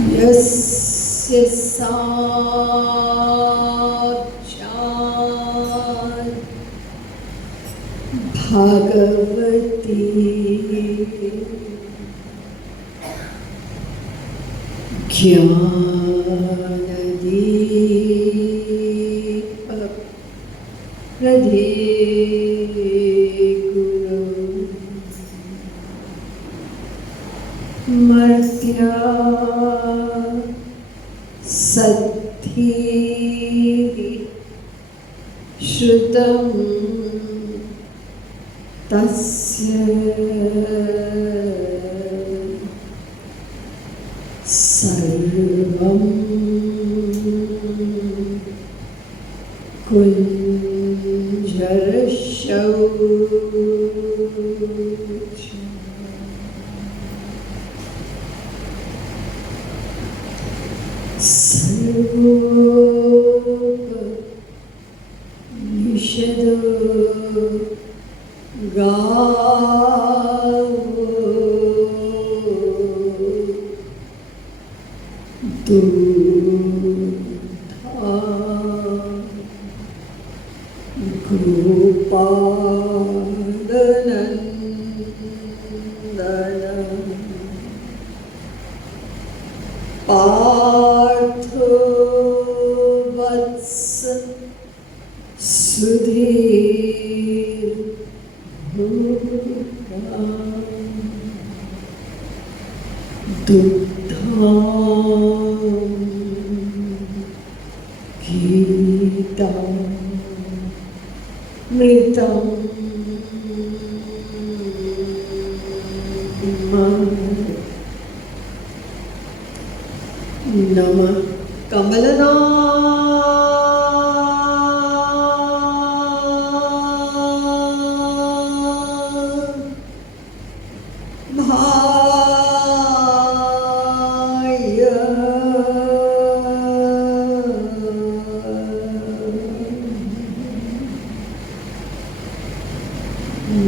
यस्य साक्षात् भगवती ज्ञानदीप प्रदीकुरु मर्त्या सत्धीः श्रुतं तस्य सर्वं कुञ्जरशौच सर्वोपनिषदो गावो दूधा गोपालनन्दन पार्थो वत्स सुधीर दुग्धां गीतं मृतं नमः कमलनाभाय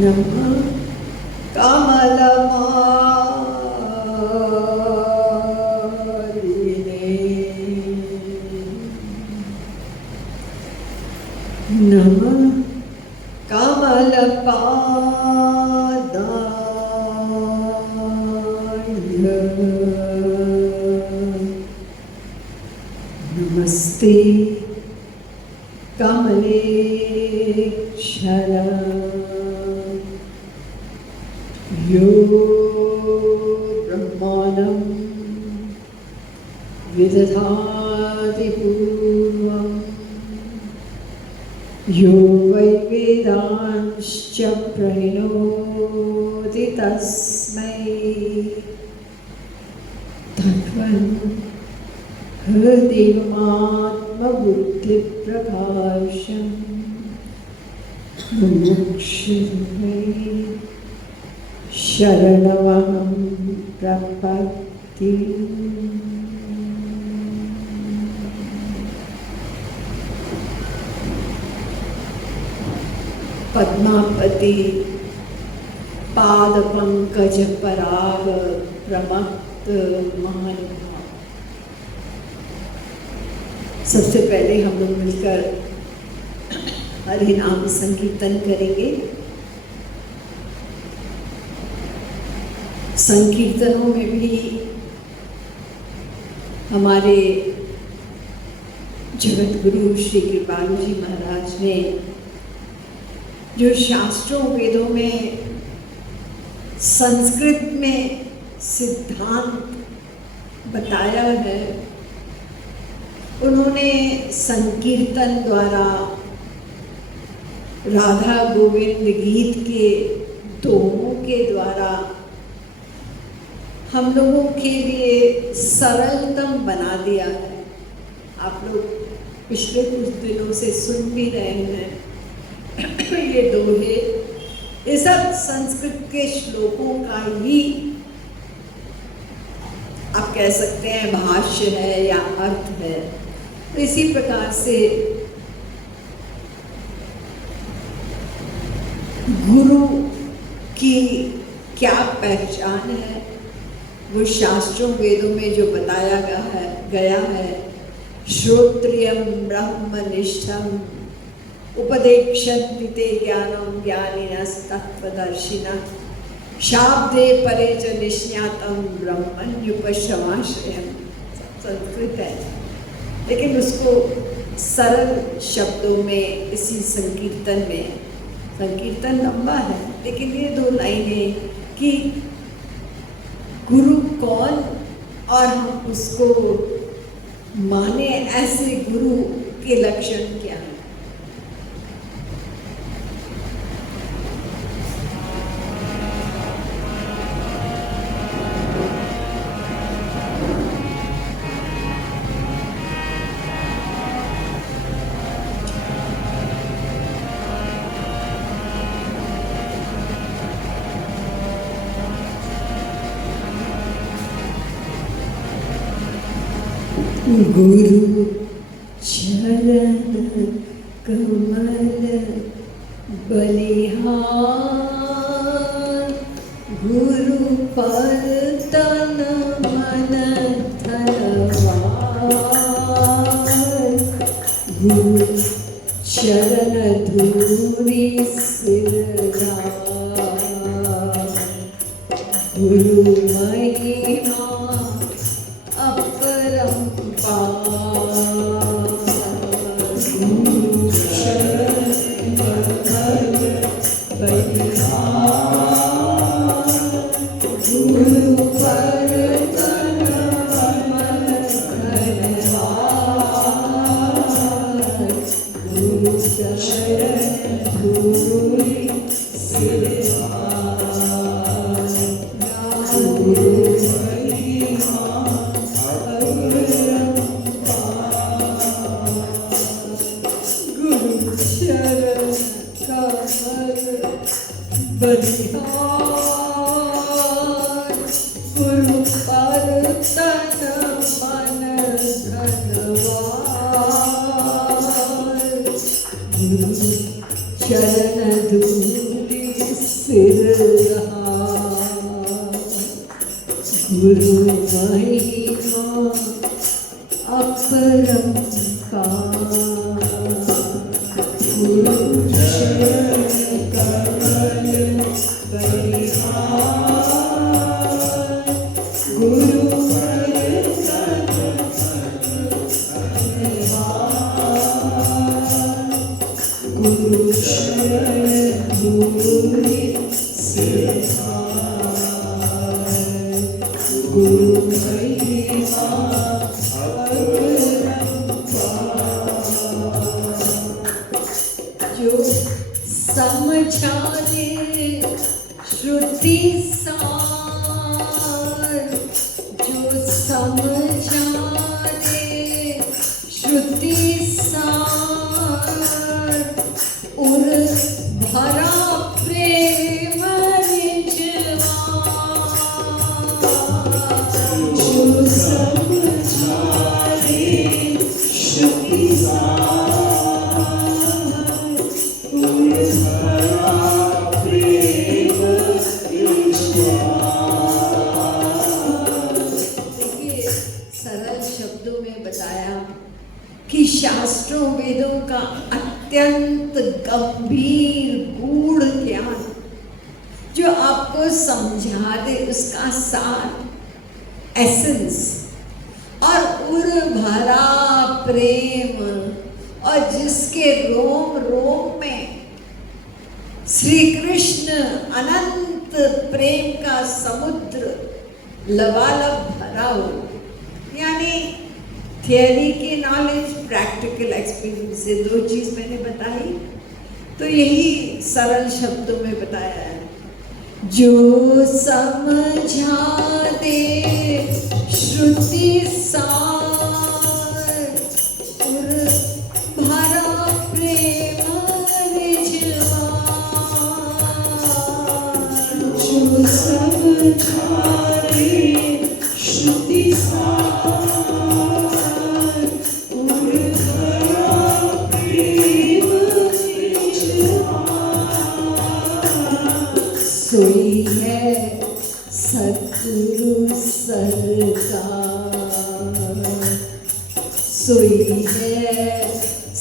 नमः कमलमालिने नमः कमलपादाय नमस्ते कमलेक्षर यो ब्रह्माणं विदधाति पूर्वं यो वै वेदांश्च प्रणोति तस्मै तत्त्वमहदेवात्मबुद्धिप्रकाशं मुमुक्षुर्मे शरणमहं प्रपत्ति पद्मापति पाद पंकज पराग प्रमक्त महानुभाव। सबसे पहले हम लोग मिलकर हरि नाम संकीर्तन करेंगे। संकीर्तनों में भी हमारे जगत गुरु श्री कृपालु जी महाराज ने जो शास्त्रों वेदों में संस्कृत में सिद्धांत बताया है, उन्होंने संकीर्तन द्वारा राधा गोविंद गीत के दोहों के द्वारा हम लोगों के लिए सरलतम बना दिया है। आप लोग पिछले कुछ दिनों से सुन भी रहे हैं ये दोहे, ये सब संस्कृत के श्लोकों का ही आप कह सकते हैं भाष्य है या अर्थ है। तो इसी प्रकार से गुरु की क्या पहचान है, वो शास्त्रों वेदों में जो बताया गया है, श्रोत्रियम ब्रह्मनिष्ठम उपदेक्षन्ति ते ज्ञानम ज्ञानिनः तत्त्वदर्शिनः शाब्दे परे च निष्ण्यातम ब्रह्मण्युपशमाश्रयम्। संस्कृत है, लेकिन उसको सरल शब्दों में इसी संकीर्तन में, संकीर्तन लंबा है लेकिन ये 2 लाइनें कि गुरु कौन और हम उसको माने, ऐसे गुरु के लक्षण क्या हैं। गुरु चरण कमल बलिहार, गुरु पर तन मन धनवार, गुरु चरण धूरी सिरदार, गुरु महिमा सरल शब्दों में बताया है। जो समझा दे श्रुति सार, भरा प्रेम रिझवार। जो समझा दे श्रुति सार, भरा प्रेम रिझवार। सोई है सद्गुरु सरकार सोई है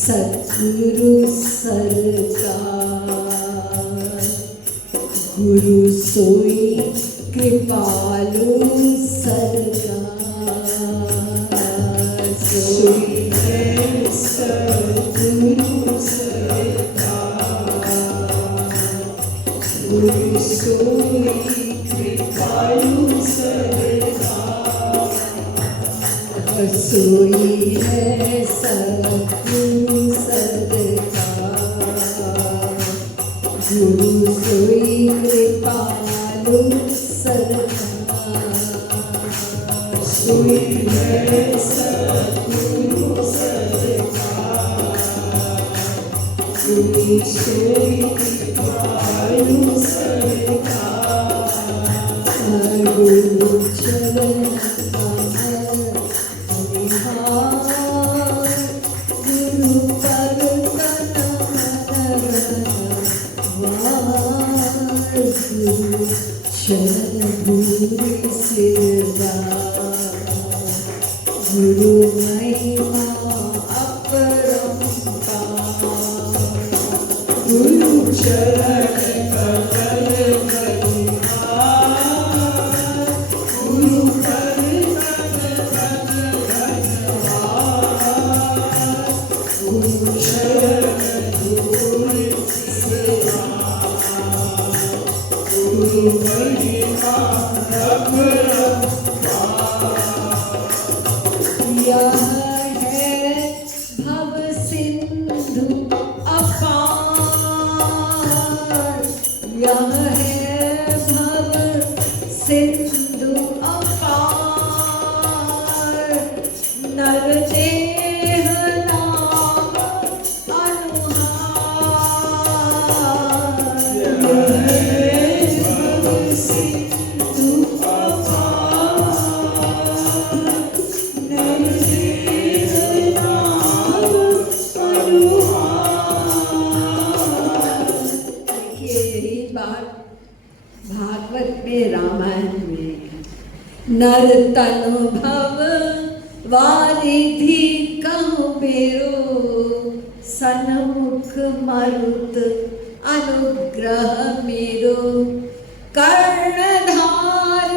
सद्गुरु सरकार। गुरु सोई कृपालु सरकार सोई है सद्गुरु सरकार। गुरु सोई कृपालु सरकार सोई है सद्गुरु सरकार। गुरु सोई कृपालु सरकार सोई है सद्गुरु सरकार। गुरु सोई कृपालु सरकार। गुरु चरण कमल निहार। गुरु पर गुरु शरण भूरि सिरदार। गुरु महिमा अपरंपार। गुरु चरण कमल निहार। गुरु पर गुरु शरण भूरि सिरदार। गुरु महिमा यह है भव सिंधु अपार। यह है भव सिंधु अपार। नर देह नाम अनुहार। यह है भव सिंधु अपार। नर देह नाम अनुहार। देखिए यही बात भागवत में रामायण में नर तनु भव वारिधि कहु मेरो। सन्मुख मरुत अनुग्रह मेरो। कर्णधार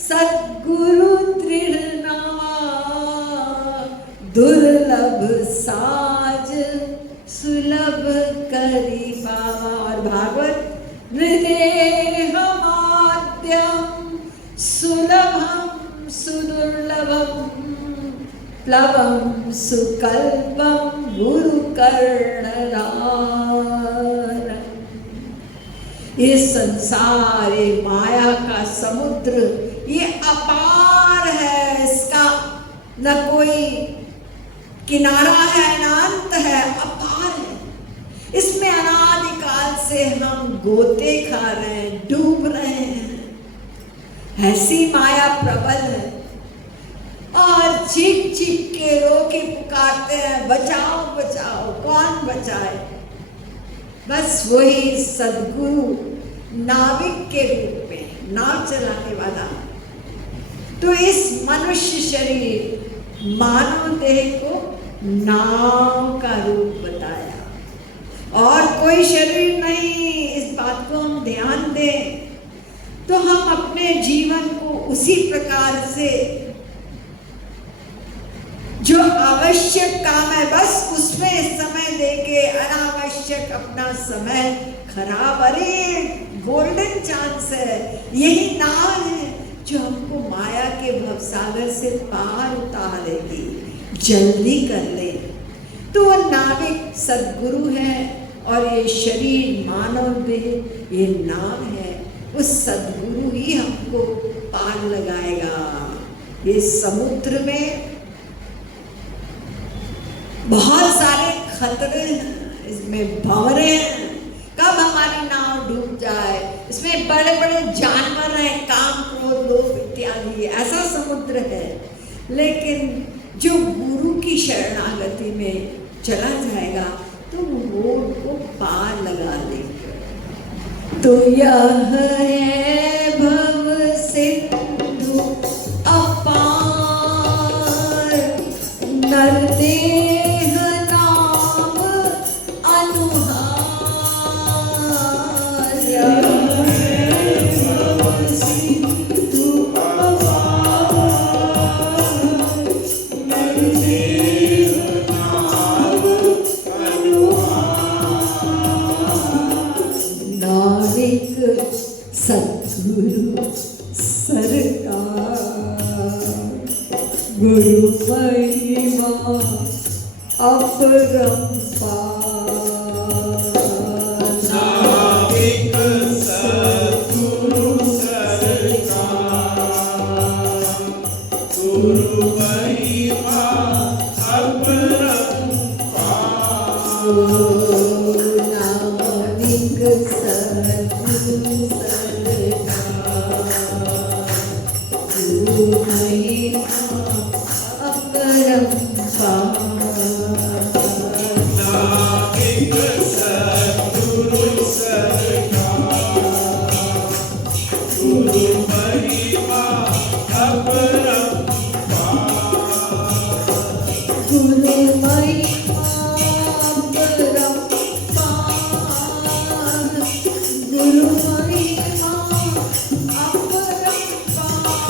सद्गुरु दृढ़ नावा। दुर्लभ साज सुलभ करी पावा। और भागवत नृदेह माध्यम सुलभम सुदुर्लभम प्लवम सुकल्पम गुरु कर्णधार। ये संसार ये माया का समुद्र ये अपार है। इसका न कोई किनारा है न अंत है, अपार है। इसमें अनादिकाल से हम गोते खा रहे हैं, डूब रहे हैं। ऐसी माया प्रबल है और चीख चीख के रो के पुकारते हैं बचाओ बचाओ, कौन बचाए। बस वही सद्गुरु नाविक के रूप में नाव चलाने वाला। तो इस मनुष्य शरीर मानव देह को नाव का रूप बताया और कोई शरीर नहीं। इस बात को हम ध्यान दें तो हम अपने जीवन को उसी प्रकार से जो आवश्यक काम है बस उसमें समय देके अनावश्यक अपना समय खराब। अरे गोल्डन चांस है, यही नाव है जो हमको माया के भवसागर से पार उतारेगी। जल्दी कर ले। तो वो नाविक सद्गुरु है और ये शरीर मानव देह ये नाव है। उस सद्गुरु ही हमको पार लगाएगा। ये समुद्र में बहुत सारे खतरे हैं, इसमें भंवरे हैं, कब हमारी नाव डूब जाए। इसमें बड़े बड़े जानवर हैं, काम क्रोध लोभ इत्यादि, ऐसा समुद्र है। लेकिन जो गुरु की शरणागति में चला जाएगा तो वो उनको पार लगा लेगा। तो यह है भव गुरु सरकार, गुरु महिमा अपरंपार। नाविक सद्गुरु सरकार, गुरु महिमा अपरंपार। नाविक सद्गुरु सरकार, गुरु महिमा अपरंपार। नाविक सद्गुरु सरकार, गुरु महिमा अपरंपार। गुरु महिमा अपरंपार, गुरु महिमा अपरंपार,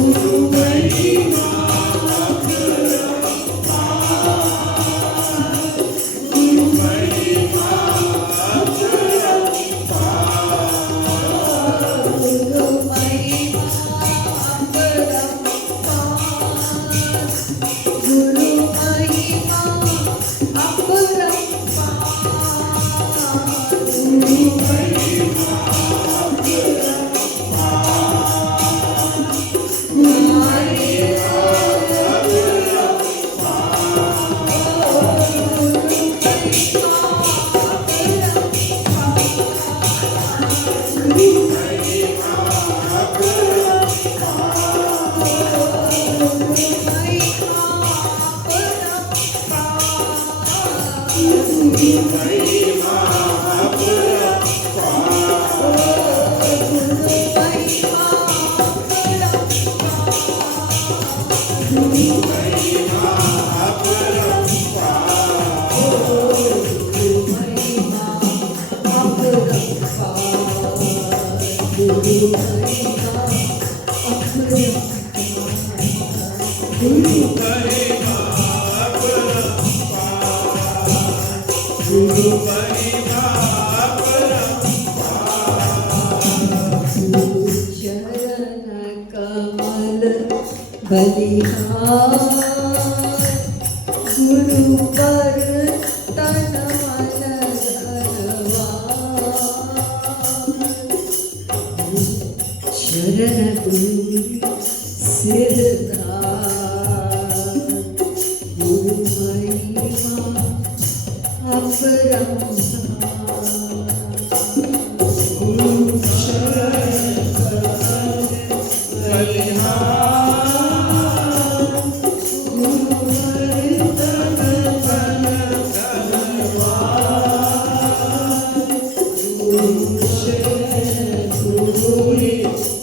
गुरु महिमा बलिहार, गुरु पर तन मन धनवान। शरण गुरु सिरधार, गुरु महिमा अपरंपार। गुरु शरण बलिहार, गुरु पर तन मन धनवान। गुरु शरण गुरु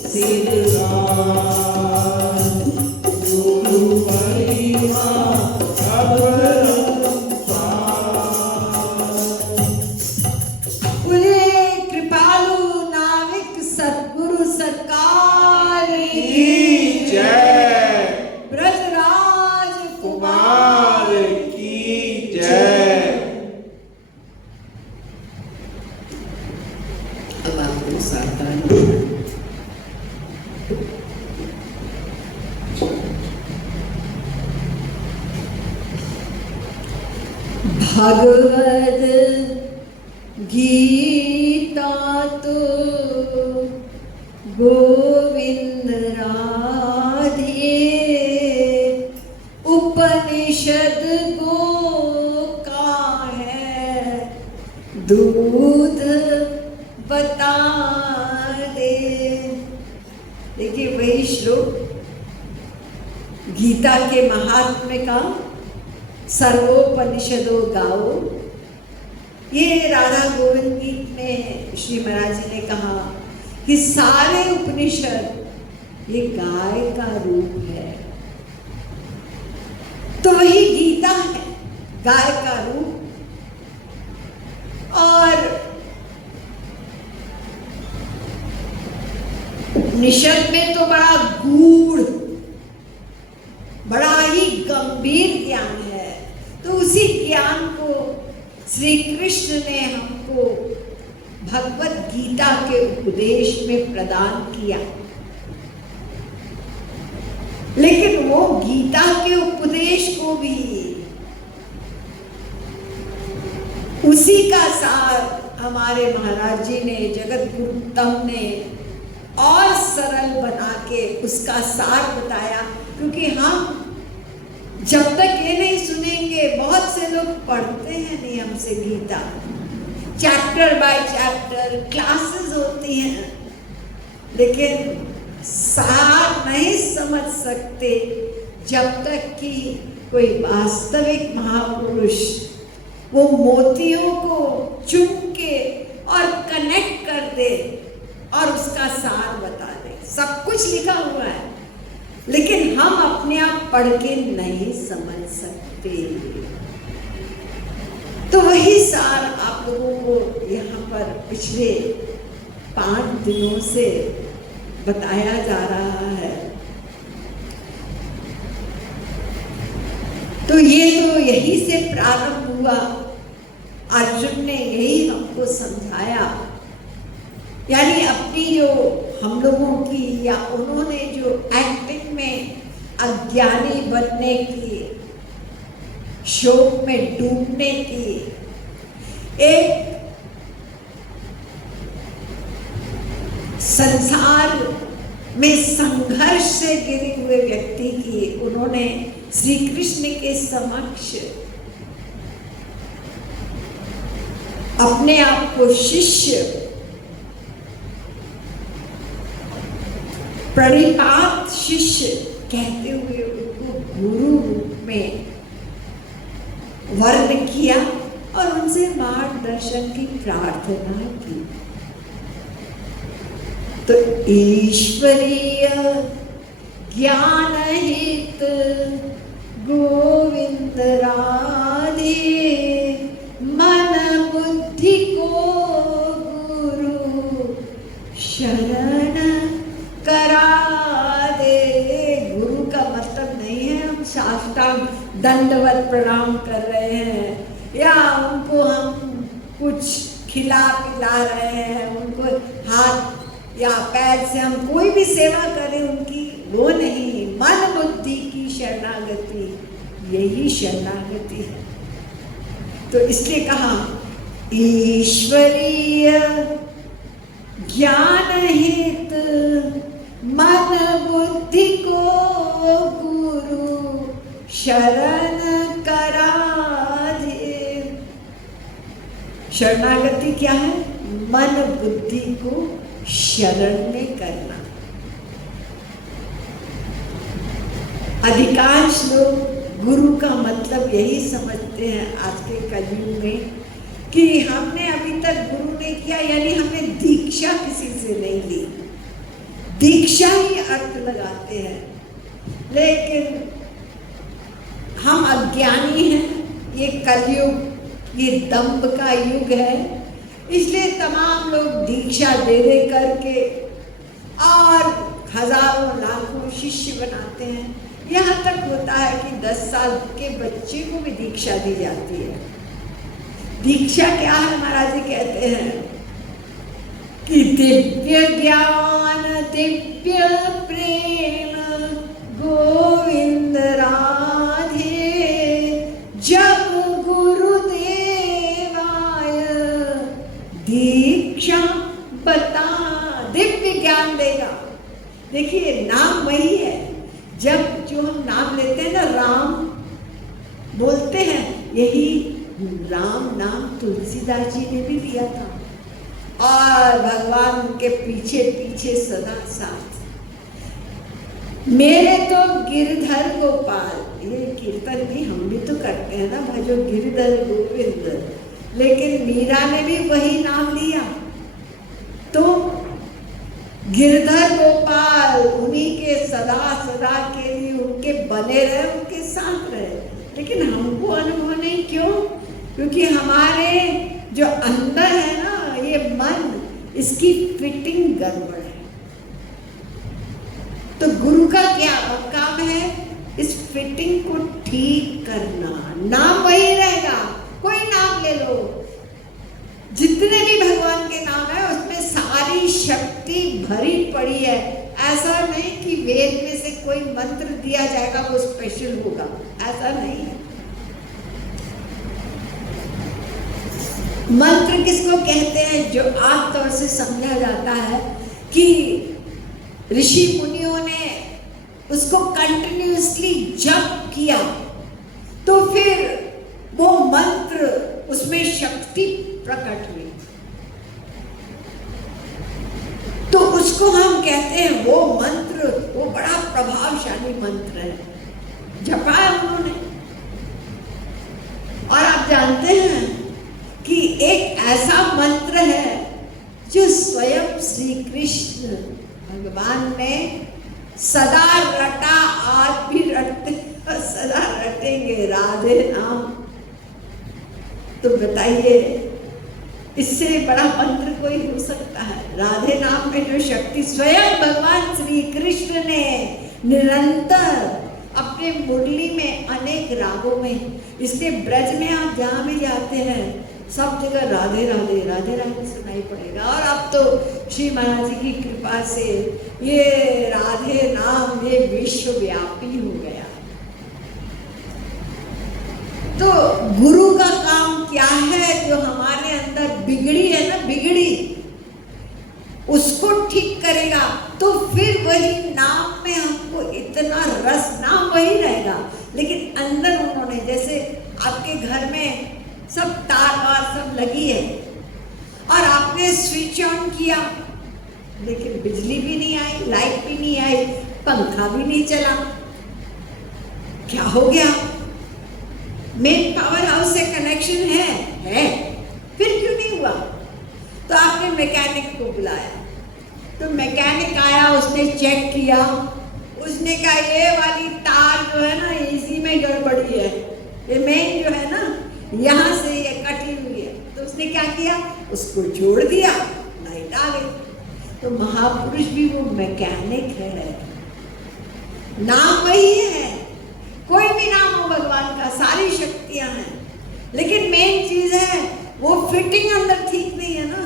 सिरधार, गुरु महिमा बोले कृपालु नाविक सद्गुरु सरकार की जय, ब्रजराज कुमार की जय। अब आपको सावधान भगवद गीता तो गोविंद राधे, उपनिषद गो का है दूध बता दे। देखिए वही श्लोक गीता के महात्म्य का, सर्वोपनिषदों गाओ। ये राधा गोविंद गीत में श्री महाराज जी ने कहा कि सारे उपनिषद ये गाय का रूप है, तो वही गीता है गाय का रूप। और उपनिषद में तो बड़ा गूढ़, बड़ा ही गंभीर ज्ञान है, तो उसी ज्ञान को श्री कृष्ण ने हमको भगवत गीता के उपदेश में प्रदान किया, लेकिन वो गीता के उपदेश को भी उसी का सार हमारे महाराज जी ने, जगत गुरु तम ने और सरल बना के उसका सार बताया। क्योंकि हम जब तक ये नहीं सुनेंगे, बहुत से लोग पढ़ते हैं नियम से Gita, chapter by chapter classes होती हैं, लेकिन सार नहीं समझ सकते जब तक कि कोई वास्तविक महापुरुष वो मोतियों को चुन के और कनेक्ट कर दे और उसका सार बता दे। सब कुछ लिखा हुआ है, लेकिन हम अपने आप पढ़ के नहीं समझ सकते। तो वही सार आप लोगों को यहाँ पर पिछले 5 दिनों से बताया जा रहा है। तो ये तो यही से प्रारंभ हुआ। अर्जुन ने यही हमको समझाया, यानी अपनी जो हम लोगों की या उन्होंने जो एक्टिंग में अज्ञानी बनने की, शोक में डूबने की, एक संसार में संघर्ष से गिरे हुए व्यक्ति की उन्होंने श्री कृष्ण के समक्ष अपने आप को शिष्य, प्रणिपात शिष्य कहते हुए उनको गुरु रूप में वर्ण किया और उनसे मार्गदर्शन की प्रार्थना की। तो ईश्वरीय ज्ञान हित गोविंद राधे, मन बुद्धि को गुरु शरण करा दे। गुरु का मतलब नहीं है हम साष्टांग दंडवत प्रणाम कर रहे हैं या उनको हम कुछ खिला पिला रहे हैं, उनको हाथ या पैर से हम कोई भी सेवा करें उनकी, वो नहीं। मन बुद्धि की शरणागति, यही शरणागति है। तो इसलिए कहा ईश्वरीय ज्ञान हित मन बुद्धि को गुरु शरण करा दे। शरणागति क्या है? मन बुद्धि को शरण में करना। अधिकांश लोग गुरु का मतलब यही समझते हैं आज के कलयुग में कि हमने अभी तक गुरु ने किया, यानी हमने दीक्षा किसी से नहीं ली। दीक्षा ही अर्थ लगाते हैं, लेकिन हम अज्ञानी हैं। ये कलयुग, ये दंभ का युग है, इसलिए तमाम लोग दीक्षा दे दे करके और हजारों लाखों शिष्य बनाते हैं। यहाँ तक होता है कि 10 साल के बच्चे को भी दीक्षा दी जाती है। दीक्षा क्या है? महाराज जी कहते हैं कि दिव्य ज्ञान दिव्य प्रेम गोविंद राधे, जब गुरुदेवाय दीक्षा बता। दिव्य ज्ञान देगा। देखिए नाम वही है। जब जो हम नाम लेते हैं ना, राम बोलते हैं, यही राम नाम तुलसीदास जी ने भी दिया था और भगवान उनके पीछे पीछे सदा साथ। मेरे तो गिरधर गोपाल, ये कीर्तन भी हम भी तो करते हैं ना, भजो गिरधर गोविंद, लेकिन मीरा ने भी वही नाम लिया। तो गिरधर गोपाल उन्हीं के सदा सदा के लिए उनके बने रहे, उनके साथ रहे। लेकिन हमको अनुभव नहीं। क्यों? क्योंकि हमारे जो अंदर है ना, ये मन, इसकी फिटिंग गड़बड़ है। तो गुरु का क्या काम है? इस फिटिंग को ठीक करना। नाम वही रहेगा, कोई नाम ले लो। जितने भी भगवान के नाम है उसमें सारी शक्ति भरी पड़ी है। ऐसा नहीं कि वेद में से कोई मंत्र दिया जाएगा वो स्पेशल होगा, ऐसा नहीं है। मंत्र किसको कहते हैं? जो आमतौर से समझा जाता है कि ऋषि मुनियों ने उसको कंटिन्यूअसली जप किया तो फिर वो मंत्र, उसमें शक्ति प्रकट हुई, तो उसको हम कहते हैं वो मंत्र, वो बड़ा प्रभावशाली मंत्र है, जपा है उन्होंने। और आप जानते हैं कि एक ऐसा मंत्र है जो स्वयं श्री कृष्ण भगवान ने सदा रटा, आज भी रटते, सदा रटेंगे, राधे नाम। तो बताइए इससे बड़ा मंत्र कोई हो सकता है? राधे नाम में जो शक्ति स्वयं भगवान श्री कृष्ण ने निरंतर अपने मुरली में, अनेक रागों में, इसलिए ब्रज में आप जहाँ भी जाते हैं सब जगह राधे राधे राधे राधे सुनाई पड़ेगा। और अब तो श्री महाराज जी की कृपा से ये राधे नाम ये विश्वव्यापी हो गया। तो गुरु का काम क्या है? जो हमारे अंदर बिगड़ी है ना, बिगड़ी, उसको ठीक करेगा तो फिर वही नाम में हमको इतना रस, नाम वही रहेगा लेकिन अंदर उन्होंने, जैसे आपके घर में सब तार वार सब लगी है और आपने स्विच ऑन किया लेकिन बिजली भी नहीं आई, लाइट भी नहीं आई, पंखा भी नहीं चला, क्या हो गया? मेन पावर हाउस से कनेक्शन है, फिर क्यों नहीं हुआ? तो आपने मैकेनिक को बुलाया, तो मैकेनिक आया, उसने चेक किया, उसने कहा ये वाली तार जो है ना इसी में गड़बड़ी है, ये मेन जो है ना यहाँ से ये कटी हुई है। तो उसने क्या किया? उसको जोड़ दिया, लाइट आ गई। तो महापुरुष भी वो मैकेनिक है, नाम वही है, कोई भी नाम हो भगवान का, सारी शक्तियां हैं, लेकिन मेन चीज है वो फिटिंग अंदर ठीक नहीं है ना।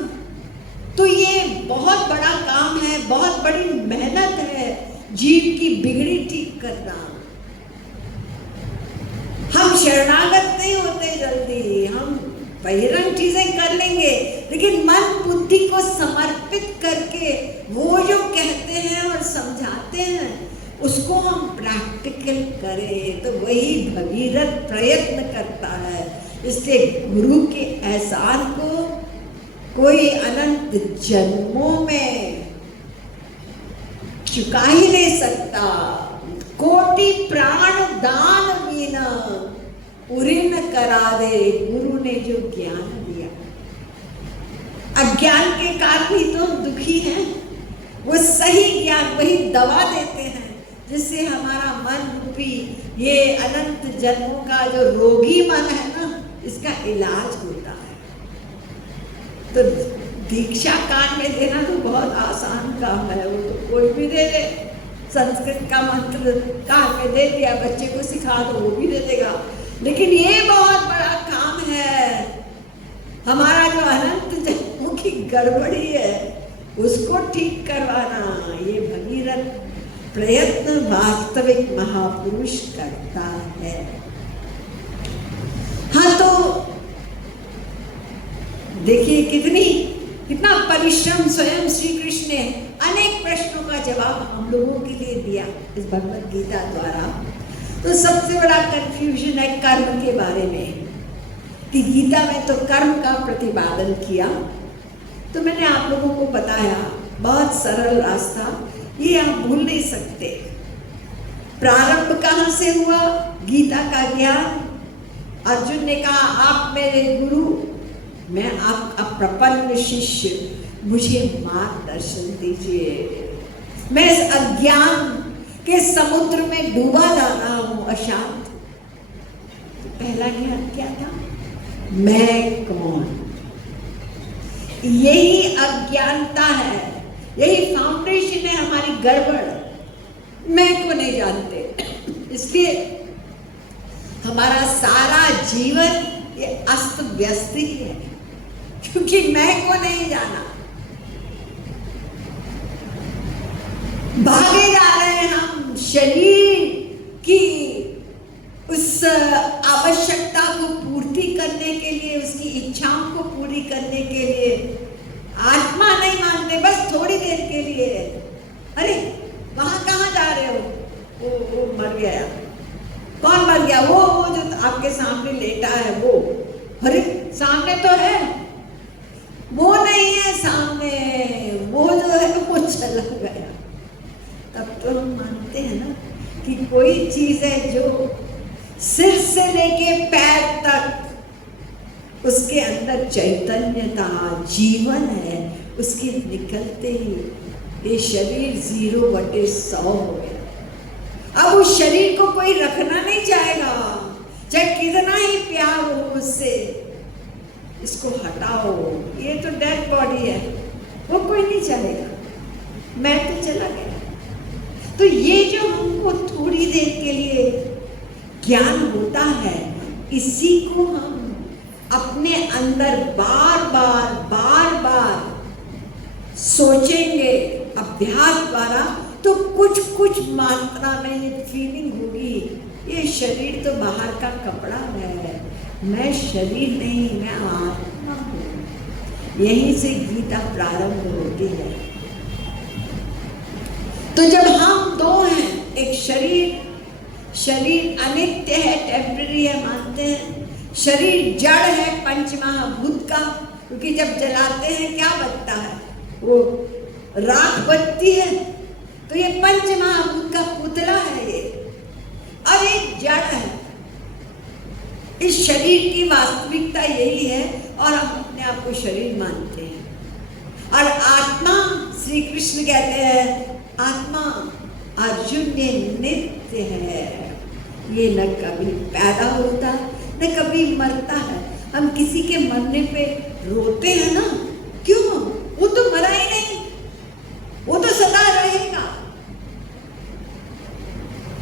तो ये बहुत बड़ा काम है, बहुत बड़ी मेहनत है जीव की बिगड़ी ठीक करना। हम शरणागत नहीं होते जल्दी, हम बहिरंग चीजें कर लेंगे, लेकिन मन बुद्धि को समर्पित करके वो जो कहते हैं और समझाते हैं उसको हम प्रैक्टिकल करें तो वही भगीरथ प्रयत्न करता है। इसलिए गुरु के एहसान को कोई अनंत जन्मों में चुका ही नहीं सकता। कोटि प्राण दान बिना उऋण करा दे गुरु ने जो ज्ञान दिया। अज्ञान के कारण ही तो हम दुखी हैं, वो सही ज्ञान वही दवा देते हैं जिससे हमारा मन रूपी ये अनंत जन्मों का जो रोगी मन है ना, इसका इलाज होता है। तो दीक्षा कान में देना तो बहुत आसान काम है, वो तो कोई भी दे दे। संस्कृत का मंत्र कान में दे दिया, बच्चे को सिखा दो वो भी दे देगा। लेकिन ये बहुत बड़ा काम है, हमारा जो अनंत जन्मों की गड़बड़ी है उसको ठीक करवाना। ये भगीरथ प्रयत्न वास्तविक महापुरुष करता है। हाँ, तो देखिए कितना परिश्रम स्वयं श्री कृष्ण ने अनेक प्रश्नों का जवाब हम लोगों के लिए दिया इस भगवत गीता द्वारा। तो सबसे बड़ा कंफ्यूजन है कर्म के बारे में कि गीता में तो कर्म का प्रतिपादन किया। तो मैंने आप लोगों को बताया बहुत सरल रास्ता, ये आप भूल नहीं सकते। प्रारंभ कहाँ से हुआ गीता का ज्ञान? अर्जुन ने कहा आप मेरे गुरु, मैं आपका प्रपन्न शिष्य, मुझे मार्गदर्शन दीजिए। मैं इस अज्ञान के समुद्र में डूबा जा रहा हूं, अशांत। तो पहला ज्ञान क्या था? मैं कौन? यही अज्ञानता है, यही फाउंडेशन है हमारी गड़बड़। मैं को नहीं जानते, इसलिए हमारा सारा जीवन ये अस्त व्यस्त ही है। क्योंकि मैं को नहीं जाना। भागे जा रहे हैं हम शरीर की उस आवश्यकता को पूर्ति करने के लिए, उसकी इच्छाओं को पूरी करने के लिए। आत्मा नहीं मानते, बस थोड़ी देर के लिए। अरे वहां कहाँ जा रहे हो? वो मर गया। कौन मर गया? वो जो आपके सामने लेटा है वो। अरे सामने तो है, वो नहीं है सामने, वो जो है वो चला गया। तब तो हम मानते हैं ना कि कोई चीज है जो सिर से लेके पैर तक उसके अंदर चैतन्यता, जीवन है, उसके निकलते ही ये शरीर 0/100 हो गया। अब उस शरीर को कोई रखना नहीं चाहेगा, चाहे कितना ही प्यार हो उससे। इसको हटाओ, ये तो डेड बॉडी है, वो कोई नहीं चाहेगा। मैं तो चला गया। तो ये जो हमको थोड़ी देर के लिए ज्ञान होता है, इसी को हम अपने अंदर बार बार सोचेंगे अभ्यास द्वारा, तो कुछ मात्रा में ये फीलिंग होगी, ये शरीर तो बाहर का कपड़ा है, मैं शरीर नहीं, मैं आत्मा हूँ। यहीं से गीता प्रारंभ होती है। तो जब हम दो हैं, एक शरीर अनित्य है, टेम्पररी है, मानते हैं। शरीर जड़ है पंचमहाभूत का, क्योंकि जब जलाते हैं क्या बचता है? वो राख बचती है। तो ये पंचमहाभूत का पुतला है ये, और एक जड़ है। इस शरीर की वास्तविकता यही है, और हम अपने आप को शरीर मानते हैं। और आत्मा, श्री कृष्ण कहते हैं आत्मा अर्जुन ये नित्य है, ये न कभी पैदा होता न कभी मरता है। हम किसी के मरने पे रोते हैं ना, क्यों? वो तो मरा ही नहीं, वो तो सदा रहेगा।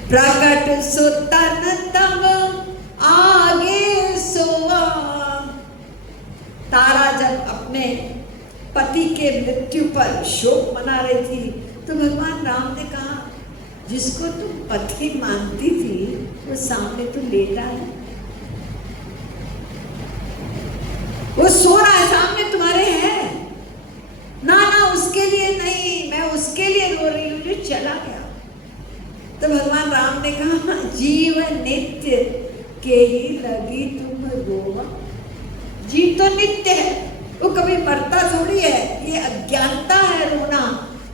प्रकट सुतन तब आगे सोआ। तारा जब अपने पति के मृत्यु पर शोक मना रही थी, तो भगवान राम ने कहा, जिसको तुम पति मानती थी वो सामने तो लेटा है, वो सो रहा है, सामने तुम्हारे है ना। उसके लिए नहीं, मैं उसके लिए रो रही हूँ जो चला गया। तो भगवान राम ने कहा, जीवन नित्य के ही लगी तुम रोवा। जीव तो नित्य है, वो कभी मरता थोड़ी है। ये अज्ञानता है रोना,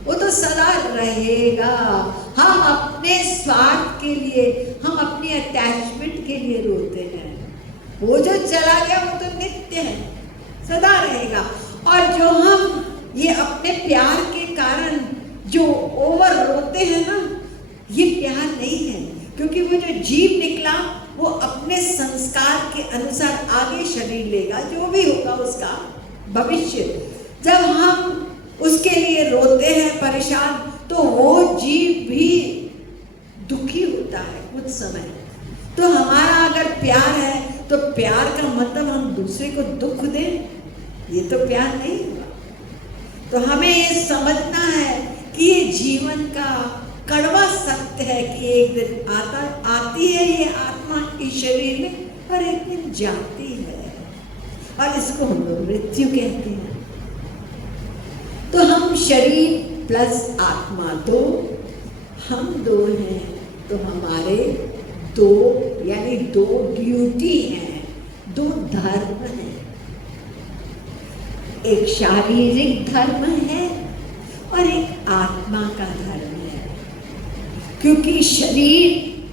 वो तो सदा रहेगा। हम अपने स्वार्थ के लिए, हम अपनी अटैचमेंट के लिए रोते हैं। वो जो चला गया वो तो नित्य है, सदा रहेगा। और जो हम ये अपने प्यार के कारण जो ओवर रोते हैं ना, ये प्यार नहीं है। क्योंकि वो जो जीव निकला वो अपने संस्कार के अनुसार आगे शरीर लेगा, जो भी होगा उसका भविष्य। जब हम उसके लिए रोते हैं, परेशान, तो वो जीव भी दुखी होता है कुछ समय। तो हमारा अगर प्यार है तो प्यार का मतलब हम दूसरे को दुख दें, ये तो प्यार नहीं हुआ। तो हमें ये समझना है कि ये जीवन का कड़वा सत्य है कि एक दिन आती है ये आत्मा इस शरीर में, और एक दिन जाती है, और इसको हम लोग मृत्यु कहते हैं। तो हम शरीर प्लस आत्मा दो, हम दो हैं, तो हमारे दो यानी दो ड्यूटी हैं, दो धर्म हैं। एक शारीरिक धर्म है और एक आत्मा का धर्म है। क्योंकि शरीर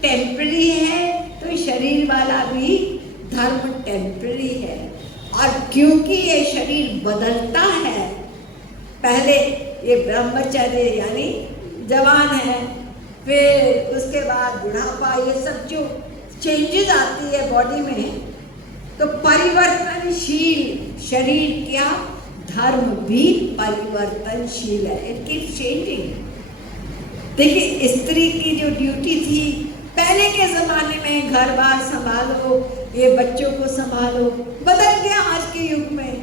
टेम्पररी है, तो शरीर वाला भी धर्म टेम्पररी है। और क्योंकि ये शरीर बदलता है, पहले ये ब्रह्मचर्य यानी जवान है, फिर उसके बाद बुढ़ापा, ये सब जो चेंजेस आती है बॉडी में, तो परिवर्तनशील शरीर क्या, धर्म भी परिवर्तनशील है। It keeps changing. देखिए, स्त्री की जो ड्यूटी थी पहले के जमाने में, घर बार संभालो, ये बच्चों को संभालो, बदल गया आज के युग में।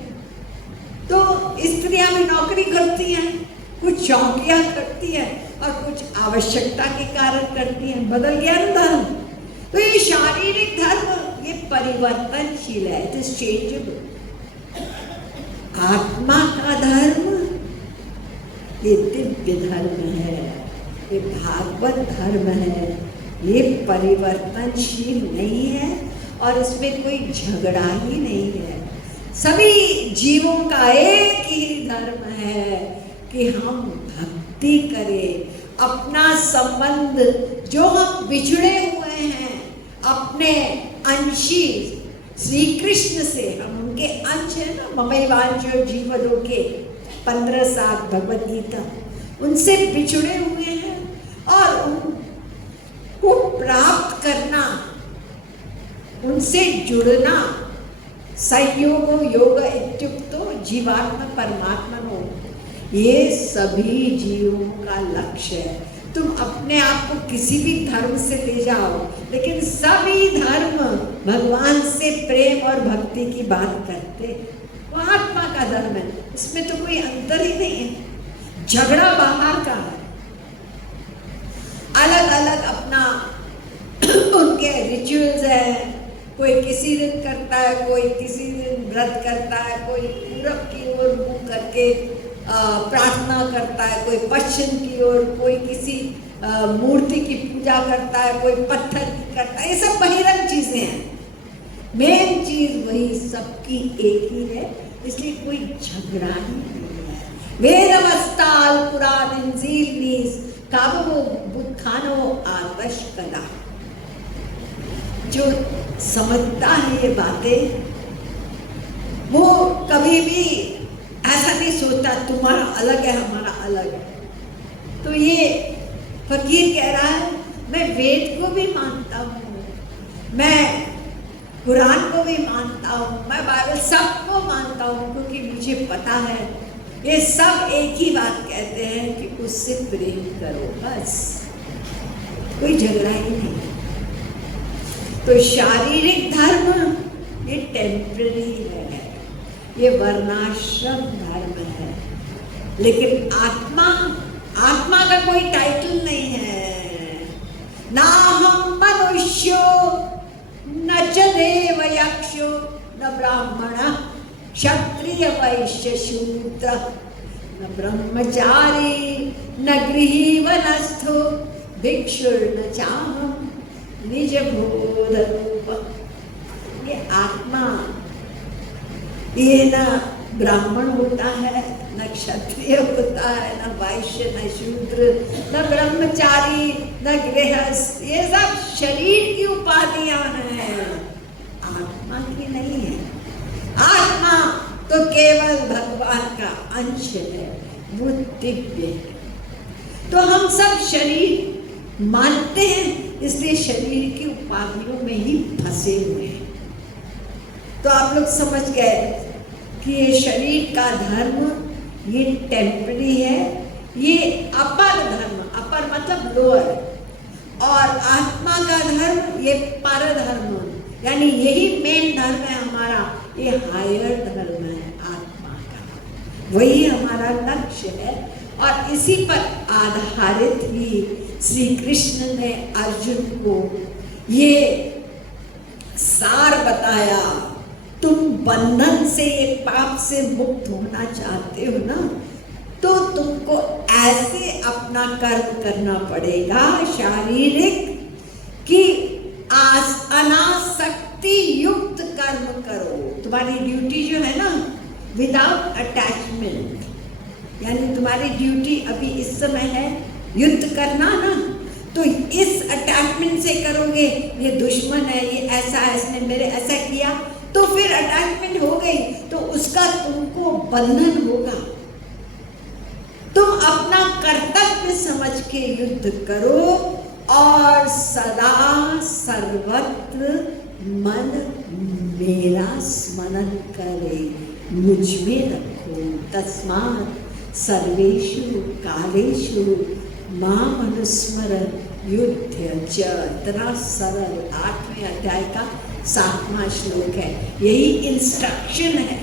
तो स्त्रियां भी नौकरी करती हैं, कुछ शौकिया करती है और कुछ आवश्यकता के कारण करती हैं। बदल गया ना धर्म। तो ये शारीरिक धर्म ये परिवर्तनशील है, इट इज चेंजेबल। आत्मा का धर्म ये दिव्य धर्म है, ये भागवत धर्म है, ये परिवर्तनशील नहीं है और इसमें कोई झगड़ा ही नहीं है। सभी जीवों का एक ही धर्म है कि हम भक्ति करें, अपना संबंध जो हम बिछड़े हुए हैं अपने अंशी श्री कृष्ण से, हम उनके अंश है ना, ममैवांशो जीवलोके 15:7 भगवद गीता, उनसे बिछड़े हुए हैं और उनको प्राप्त करना, उनसे जुड़ना, संयोगो योग इत्युक्तो जीवात्मा परमात्मनो, ये सभी जीवों का लक्ष्य है। तुम अपने आप को किसी भी धर्म से ले जाओ, लेकिन सभी धर्म भगवान से प्रेम और भक्ति की बात करते हैं। वो आत्मा का धर्म है, इसमें तो कोई अंतर ही नहीं है। झगड़ा बाहर का है, अलग अलग अपना उनके रिचुअल्स है, कोई किसी दिन करता है, कोई किसी दिन व्रत करता है, कोई पूरब की ओर मुंह करके प्रार्थना करता है, कोई पश्चिम की ओर, कोई किसी मूर्ति की पूजा करता है, कोई पत्थर की करता है। ये सब बहिरंग चीजें हैं, मेन चीज वही सबकी एक ही है, इसलिए कोई झगड़ा ही नहीं है। वेदवस्ताल पुराण इंजील नीस काबो बुखानो आदर्श कला, जो समझता है ये बातें वो कभी भी ऐसा नहीं सोचता तुम्हारा अलग है हमारा अलग है। तो ये फकीर कह रहा है मैं वेद को भी मानता हूँ, मैं कुरान को भी मानता हूँ, मैं बाइबल सबको मानता हूँ, क्योंकि मुझे पता है ये सब एक ही बात कहते हैं कि उससे प्रेम करो, बस, कोई झगड़ा ही नहीं। तो शारीरिक धर्म ये टेम्पररी है, ये वर्णाश्रम धर्म है, लेकिन आत्मा का कोई टाइटल नहीं है। ना हम मनुष्यो न च देव यक्षो न ब्राह्मण क्षत्रिय वैश्य शूद्र न ब्रह्मचारी न गृही वनस्थो भिक्षुर्न चाहम निज बोध रूप। ये आत्मा ये न ब्राह्मण होता है, न क्षत्रिय होता है, न वैश्य, न शूद्र, न ब्रह्मचारी, न गृहस्थ, ये सब शरीर की उपाधियां हैं, आत्मा की नहीं है। आत्मा तो केवल भगवान का अंश है, वो दिव्य है। तो हम सब शरीर मानते हैं, इसलिए शरीर की उपाधियों में ही फंसे हुए हैं। तो आप लोग समझ गए कि ये शरीर का धर्म ये टेम्पररी है, ये अपर धर्म, अपर मतलब लोअर, और आत्मा का धर्म ये पर धर्म, यानी यही मेन धर्म है हमारा, ये हायर धर्म है आत्मा का, वही हमारा लक्ष्य है। और इसी पर आधारित ही श्री कृष्ण ने अर्जुन को ये सार बताया। तुम बंधन से, ये पाप से मुक्त होना चाहते हो ना, तो तुमको ऐसे अपना कर्म करना पड़ेगा शारीरिक कि अनासक्ति युक्त कर्म करो। तुम्हारी ड्यूटी जो है ना विदाउट अटैचमेंट, यानी तुम्हारी ड्यूटी अभी इस समय है युद्ध करना ना, तो इस अटैचमेंट से करोगे, ये दुश्मन है, ये ऐसा है, इसने मेरे ऐसा किया, तो फिर अटैचमेंट हो गई, तो उसका तुमको बंधन होगा। तुम अपना कर्तव्य समझ के युद्ध करो और सदा सर्वत्र मन मेरा स्मरण करे, मुझ में रखो। तस्मात् सर्वेषु कालेषु माम अनुस्मर युद्ध च। इतना सरल 8वें अध्याय का 7वां श्लोक है, यही इंस्ट्रक्शन है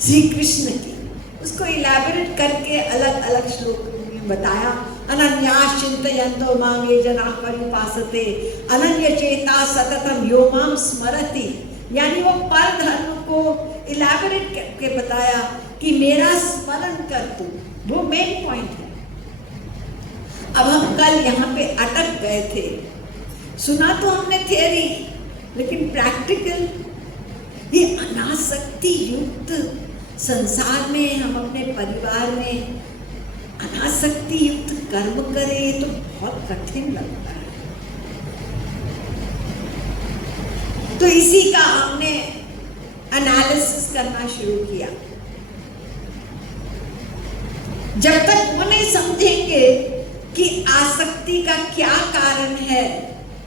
श्री कृष्ण की, उसको इलैबोरेट करके अलग अलग श्लोक में बताया। अनन्यास चिंतयन्तो माम ये जनाः पर्युपासते अनन्य चेता सततम यो माम स्मरति, यानी वो पर धर्म को इलैबोरेट करके बताया कि मेरा स्मरण कर तू, वो मेन पॉइंट है। अब हम कल यहाँ पे अटक गए थे, सुना तो हमने थियरी, लेकिन प्रैक्टिकल ये अनासक्ति युक्त संसार में हम अपने परिवार में अनासक्ति युक्त कर्म करें, ये तो बहुत कठिन लगता है। तो इसी का हमने एनालिसिस करना शुरू किया। जब तक वो नहीं समझेंगे कि आसक्ति का क्या कारण है,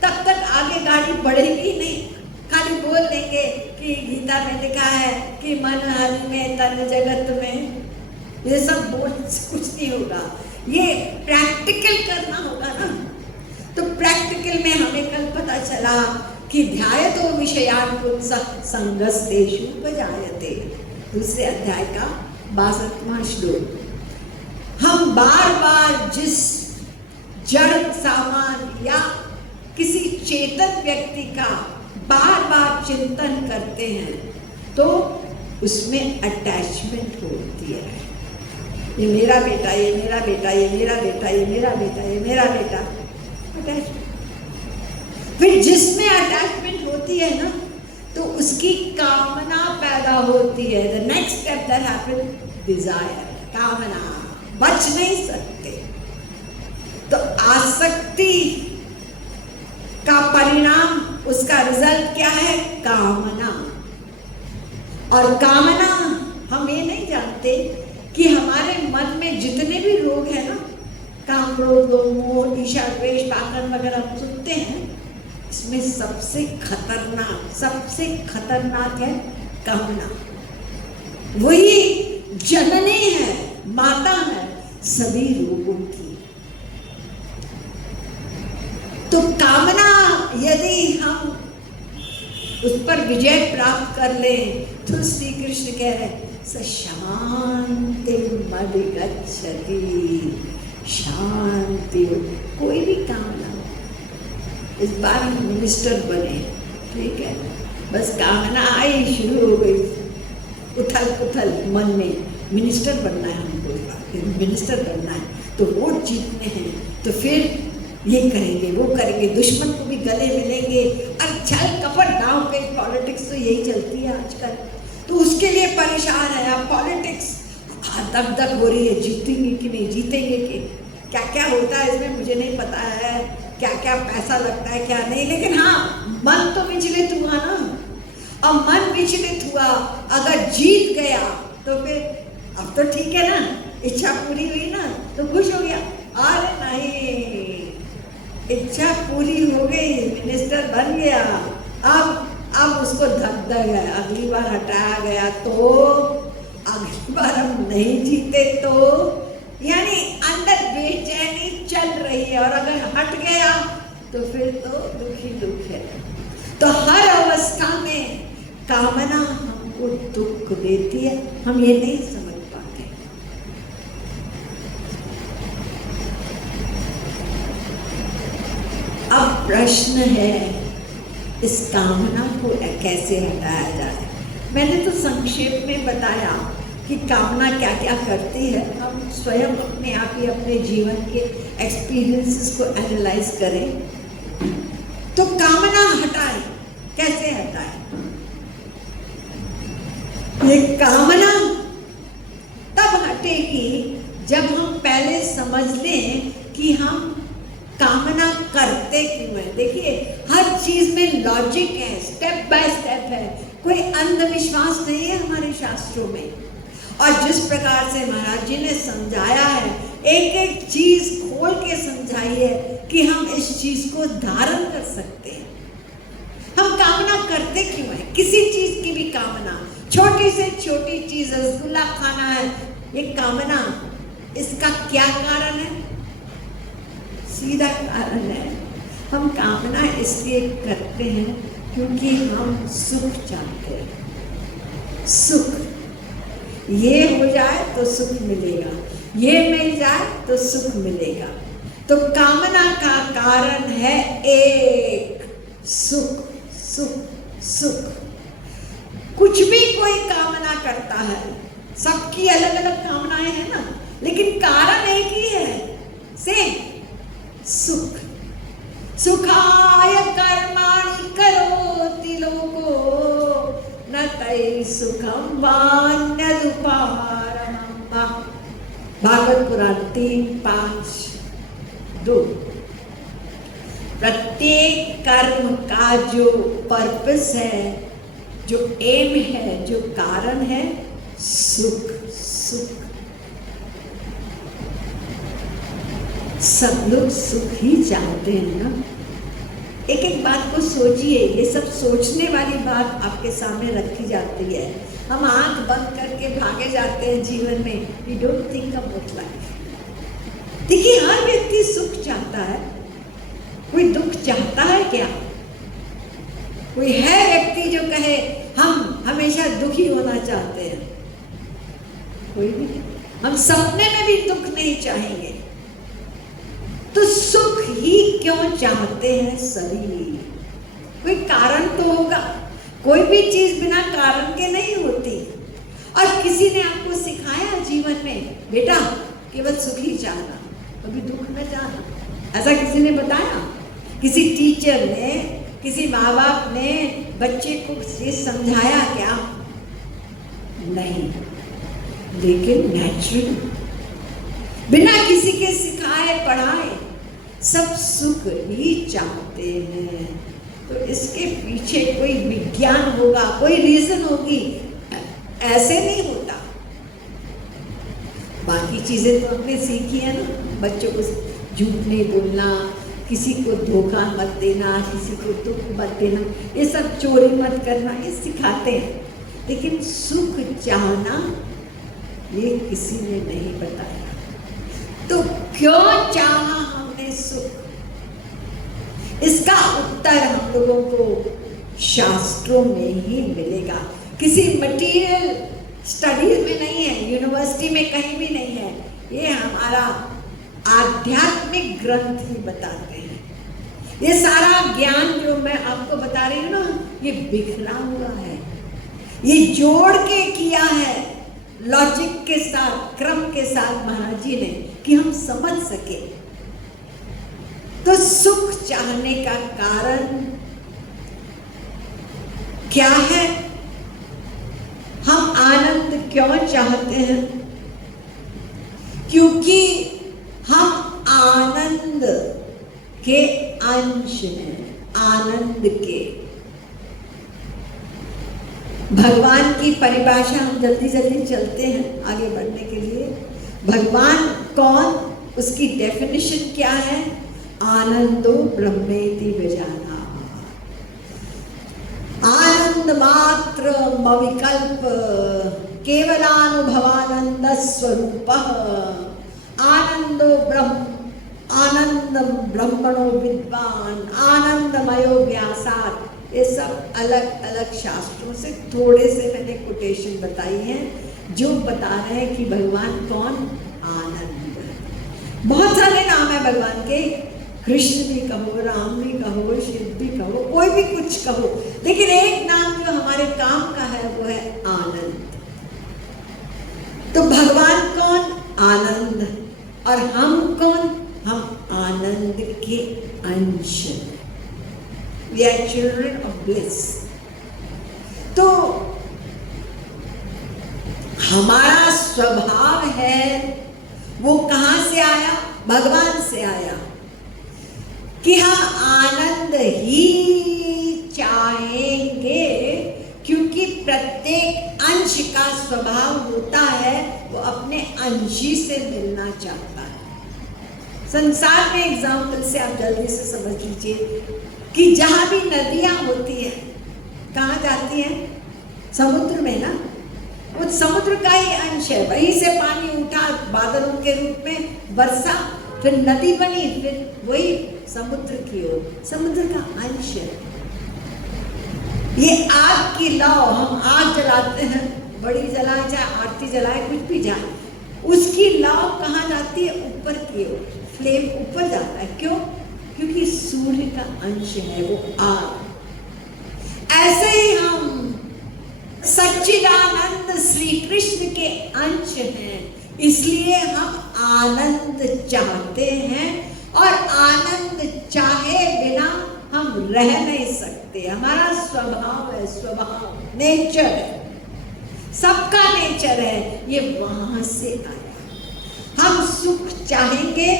तब तक आगे गाड़ी बढ़ेगी नहीं। खाली बोल देंगे कि गीता में लिखा है कि मन हरि में तन जगत में, ये सब बोल से कुछ नहीं होगा, ये प्रैक्टिकल करना होगा ना। तो प्रैक्टिकल में हमें कल पता चला कि ध्यायतो विषयान् संगस्तेषु उपजायते, दूसरे अध्याय का 62वां श्लोक। हम बार बार जिस जड़ सामान या किसी चेतन व्यक्ति का बार बार चिंतन करते हैं तो उसमें अटैचमेंट होती है। ये मेरा बेटा, ये मेरा बेटा, ये मेरा बेटा, ये मेरा बेटा, ये मेरा बेटा, अटैचमेंट। फिर जिसमें अटैचमेंट होती है ना, तो उसकी कामना पैदा होती है। The next step that happen, desire, कामना, बच नहीं सकते। तो आसक्ति का परिणाम, उसका रिजल्ट क्या है? कामना। और कामना, हम ये नहीं जानते कि हमारे मन में जितने भी रोग हैं ना, काम, क्रोध, मोह, ईर्ष्या, द्वेष, पाखंड वगैरह हम सुनते हैं, इसमें सबसे खतरनाक है कामना। वही जननी है, माता है सभी रोगों की। तो कामना यदि हम उस पर विजय प्राप्त कर लें तो श्री कृष्ण कह रहे स शांति मधिगच्छति, शांति। कोई भी कामना, इस बार हम मिनिस्टर बने, ठीक है, बस कामना आई, शुरू हो गई उथल पुथल मन में, मिनिस्टर बनना है हमको, मिनिस्टर बनना है, तो वोट जीतने हैं, तो फिर ये करेंगे, वो करेंगे, दुश्मन को भी गले मिलेंगे। और छल कपट गांव पे पॉलिटिक्स तो यही चलती है आजकल, तो उसके लिए परेशान है। अब पॉलिटिक्स दब दब हो रही है, जीतेंगे कि नहीं जीतेंगे, कि क्या क्या होता है इसमें मुझे नहीं पता है, क्या क्या पैसा लगता है क्या नहीं, लेकिन हाँ मन तो विचलित हुआ ना। और मन विचलित हुआ, अगर जीत गया तो फिर अब तो ठीक है ना, इच्छा पूरी हुई ना, तो खुश हो गया। अरे नहीं, इच्छा पूरी हो गई, मिनिस्टर बन गया, अब उसको धक है, अगली बार हटाया गया तो, अगली बार हम नहीं जीते तो, यानी अंदर बेचैनी चल रही है। और अगर हट गया तो फिर तो दुख ही दुख है। तो हर अवस्था में कामना हमको दुख देती है, हम ये नहीं समझ पाते। अब प्रश्न है, इस कामना को कैसे हटाया जाए? मैंने तो संक्षेप में बताया कि कामना क्या क्या करती है। हम स्वयं अपने आप ही अपने जीवन के एक्सपीरियंसेस को एनालाइज करें तो कामना हटाए, कैसे हटाए? ये कामना तब हटेगी जब हम पहले समझ लें कि हम कामना करते क्यों है। देखिए, हर चीज में लॉजिक है, स्टेप बाय स्टेप है, कोई अंधविश्वास नहीं है हमारे शास्त्रों में। और जिस प्रकार से महाराज जी ने समझाया है, एक एक चीज खोल के समझाई है कि हम इस चीज को धारण कर सकते हैं। हम कामना करते क्यों है? किसी चीज की भी कामना, छोटी से छोटी चीज, रसगुल्ला खाना है, ये कामना, इसका क्या कारण है? सीधा कारण है, हम कामना इसलिए करते हैं क्योंकि हम सुख चाहते हैं। सुख, ये हो जाए तो सुख मिलेगा, ये मिल जाए तो सुख मिलेगा। तो कामना का कारण है एक, सुख सुख सुख। कुछ भी कोई कामना करता है, सबकी अलग अलग कामनाएं हैं ना, लेकिन कारण एक ही है, सेम, सुख। सुखाय कर्माणि करोति लोको न तै सुखम वान्यदुपारमम्। भागवत पुराण 3:5-2। प्रत्येक कर्म का जो पर्पस है, जो एम है, जो कारण है, सुख सुख। सब लोग सुख ही चाहते हैं ना। एक एक बात को सोचिए, ये सब सोचने वाली बात आपके सामने रखी जाती है। हम आंख बंद करके भागे जाते हैं जीवन में, we don't think about life. देखिए, हर व्यक्ति सुख चाहता है, कोई दुख चाहता है क्या? कोई है व्यक्ति जो कहे हम हमेशा दुखी होना चाहते हैं? कोई भी नहीं। हम सपने में भी दुख नहीं चाहेंगे। तो सुख ही क्यों चाहते हैं सभी? कोई कारण तो होगा। कोई भी चीज बिना कारण के नहीं होती। और किसी ने आपको सिखाया जीवन में, बेटा केवल सुख ही चाहना, कभी दुख न चाहना, ऐसा किसी ने बताया? किसी टीचर ने, किसी माँ बाप ने बच्चे को ये समझाया क्या? नहीं। लेकिन नेचुरल, बिना किसी के सिखाए पढ़ाए, सब सुख ही चाहते हैं। तो इसके पीछे कोई विज्ञान होगा, कोई रीजन होगी, ऐसे नहीं होता। बाकी चीजें तो हमने सीखी है ना, बच्चों को झूठ नहीं बोलना, किसी को धोखा मत देना, किसी को दुख मत देना, ये सब चोरी मत करना, ये सिखाते हैं। लेकिन सुख चाहना ये किसी ने नहीं बताया। तो क्यों चाहा हमने सुख? इसका उत्तर हम लोगों को शास्त्रों में ही मिलेगा। किसी मटेरियल स्टडीज में नहीं है, यूनिवर्सिटी में कहीं भी नहीं है। ये हमारा आध्यात्मिक ग्रंथ ही बताते हैं। ये सारा ज्ञान जो मैं आपको बता रही हूँ ना, ये बिखरा हुआ है, ये जोड़ के किया है लॉजिक के साथ, क्रम के साथ महाराज जी ने, कि हम समझ सके। तो सुख चाहने का कारण क्या है? हम आनंद क्यों चाहते हैं? क्योंकि हम आनंद के अंश हैं, आनंद के। भगवान की परिभाषा हम जल्दी जल्दी चलते हैं आगे बढ़ने के लिए। भगवान कौन, उसकी डेफिनेशन क्या है? आनंदो ब्रह्मेति विजाना, आनंद मात्र मविकल्प केवलानुभवानंद स्वरूप, आनंदो ब्रह्म, आनंदम ब्रह्मणो विद्वान, आनंदमयो व्यासात्। ये सब अलग अलग शास्त्रों से थोड़े से मैंने कोटेशन बताई हैं, जो बता रहे हैं कि भगवान कौन? आनंद। बहुत सारे नाम है भगवान के, कृष्ण भी कहो, राम भी कहो, शिव भी कहो, कोई भी कुछ कहो, लेकिन एक नाम जो हमारे काम का है वो है आनंद। तो भगवान कौन? आनंद। और हम कौन? हम आनंद के अंश। We are children of bliss। तो हमारा स्वभाव है, वो कहाँ से आया? भगवान से आया, कि हम आनंद ही चाहेंगे, क्योंकि प्रत्येक अंश का स्वभाव होता है वो अपने अंशी से मिलना चाहता है। संसार में एग्जाम्पल से आप जल्दी से समझ लीजिए कि जहाँ भी नदियाँ होती हैं, कहाँ जाती हैं? समुद्र में ना। वो समुद्र का ही अंश है, वहीं से पानी उठा बादलों के रूप में बरसा, फिर नदी बनी, फिर वही समुद्र की ओर, समुद्र का अंश है। ये आग की लौ, हम आग जलाते हैं, बड़ी जलाए चाहे आरती जलाए कुछ भी जाए, उसकी लौ कहाँ जाती है? ऊपर की ओर, फ्लेम ऊपर जाता है। क्यों? क्योंकि सूर्य का अंश है वो आग। ऐसे ही हम सच्चिदानंद श्री कृष्ण के अंश हैं, इसलिए हम आनंद चाहते हैं और आनंद चाहे बिना हम रह नहीं सकते। हमारा स्वभाव है, स्वभाव, नेचर है, सबका नेचर है, ये वहां से आया। हम सुख चाहेंगे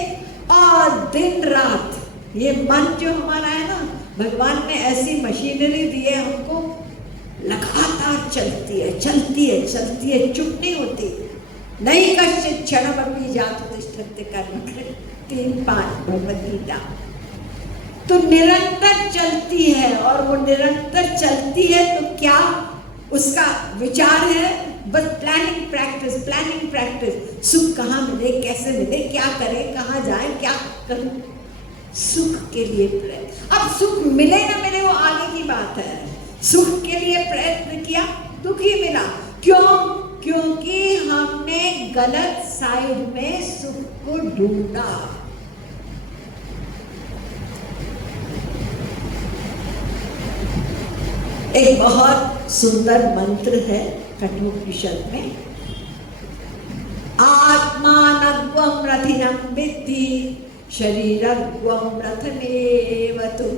और दिन रात ये मन जो हमारा है ना, भगवान ने ऐसी मशीनरी दी है हमको, लगातार चलती है, चलती है, चलती है, चुप नहीं होती। नहीं कश्चित् क्षणमपि जातु तिष्ठत्य कर्मकृत् 3:5 भगवद गीता। तो निरंतर चलती है, और वो निरंतर चलती है तो क्या उसका विचार है? बस प्लानिंग प्रैक्टिस, प्लानिंग प्रैक्टिस। सुख कहाँ मिले, कैसे मिले, क्या करें, कहाँ जाए, क्या करूं, सुख के लिए प्रयत्न। अब सुख मिले ना मिले वो आगे की बात है। सुख के लिए प्रयत्न किया, दुख ही मिला। क्यों? क्योंकि हमने गलत साइड में सुख को ढूंढा। एक बहुत सुंदर मंत्र है कठोपनिषद में, आत्मानग्वम रथिनं विद्धि शरीरग्वम रथमेव तु।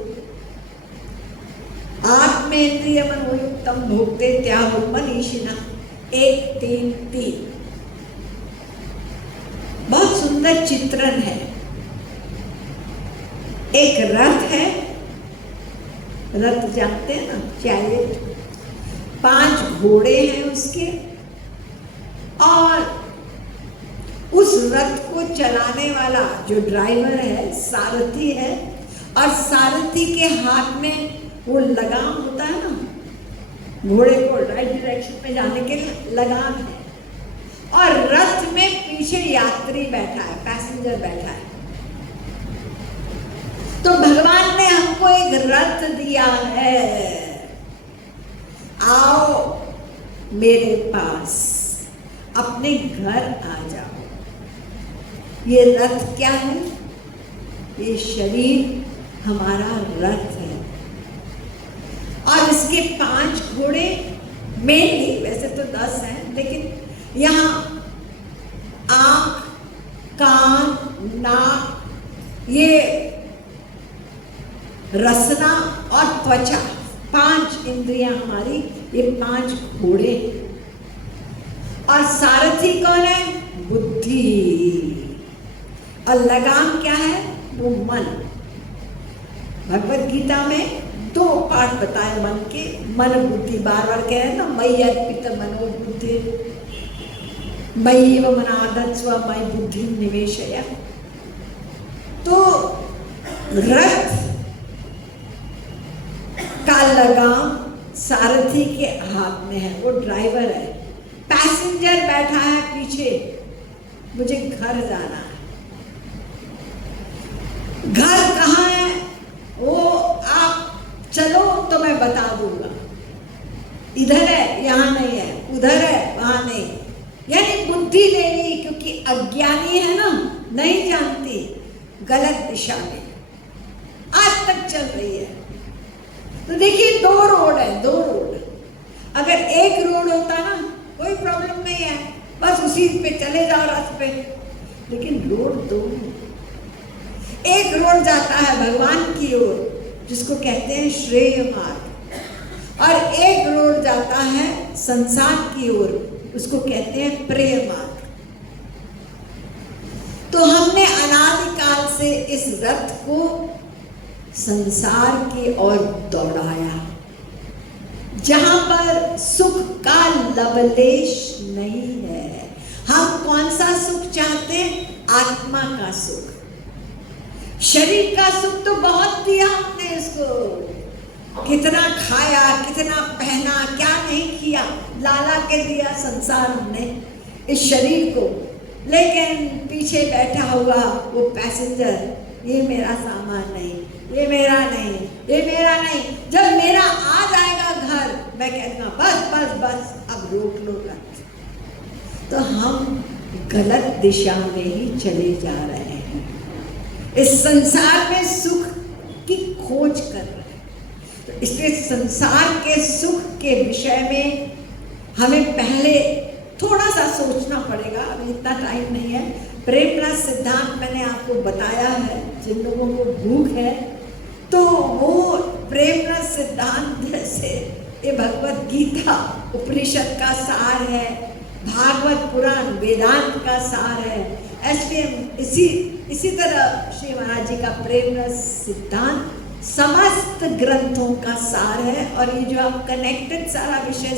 आत्मेन्द्रिय मनोयुक्तम भोक्ते त्याहुः मनीषिणः। 1-3-3 बहुत सुंदर चित्रण है। एक रथ है, रथ जानते हैं ना, चैरियट। 5 घोड़े हैं उसके, और उस रथ को चलाने वाला जो ड्राइवर है, सारथी है, और सारथी के हाथ में वो लगाम होता है ना, घोड़े को राइट डायरेक्शन में जाने के लिए लगाम है, और रथ में पीछे यात्री बैठा है, पैसेंजर बैठा है। तो भगवान ने हमको एक रथ दिया है, आओ मेरे पास, अपने घर आ जाओ। ये रथ क्या है? ये शरीर हमारा रथ है, और इसके 5 घोड़े मेनली, वैसे तो 10 हैं, लेकिन यहाँ आँख, कान, नाक, ये रसना और त्वचा, 5 इंद्रियां हमारी, ये 5 घोड़े। और सारथी कौन है? बुद्धि। और लगाम क्या है? वो मन। भगवद गीता में 2 पार्ट बताए मन के। मन बुद्धि, बार बार कह रहे हैं ना, मयि अर्पित मनो बुद्धि, मय्येव मनाधत्स्व मयि बुद्धि निवेशय। तो रथ का लगाम सारथी के हाथ में है, वो ड्राइवर है। पैसेंजर बैठा है पीछे, मुझे घर जाना है। घर कहाँ है? वो आप चलो तो मैं बता दूंगा। इधर है, यहाँ नहीं है, उधर है, वहां नहीं। यानी बुद्धि ले ली, क्योंकि अज्ञानी है ना, नहीं जानती, गलत दिशा में आज तक चल रही है। तो देखिए 2 रोड है, 2 रोड। अगर एक रोड होता ना, कोई प्रॉब्लम नहीं है, बस उसी पे चले जाओ रास्ते पे। लेकिन रोड 2, एक रोड जाता है भगवान की ओर, जिसको कहते हैं श्रेय मार्ग, और एक रोड जाता है संसार की ओर, उसको कहते हैं प्रेय मार्ग। तो हमने अनादिकाल से इस रथ को संसार की ओर दौड़ाया, जहां पर सुख का लवलेश नहीं है। हम कौन सा सुख चाहते हैं? आत्मा का सुख। शरीर का सुख तो बहुत दिया हमने इसको, कितना खाया, कितना पहना, क्या नहीं किया, लाला के दिया संसार हमने इस शरीर को। लेकिन पीछे बैठा हुआ वो पैसेंजर, ये मेरा सामान नहीं, ये मेरा नहीं, ये मेरा नहीं। जब मेरा आ जाएगा घर, मैं कहता बस बस बस, अब रोक लो मत, तो हम गलत दिशा में ही चले जा रहे हैं। इस संसार में सुख की खोज कर रहे हैं, तो इसलिए संसार के सुख के विषय में हमें पहले थोड़ा सा सोचना पड़ेगा। अभी इतना टाइम नहीं है। प्रेम रस सिद्धांत मैंने आपको बताया है, जिन लोगों को भूख है तो वो प्रेम रस सिद्धांत से, ये भगवत गीता उपनिषद का सार है, भागवत पुराण वेदांत का सार है। एसवीएम इसी तरह श्री महाराज जी का प्रेम रस सिद्धांत समस्त ग्रंथों का सार है। और ये जो आप कनेक्टेड सारा विषय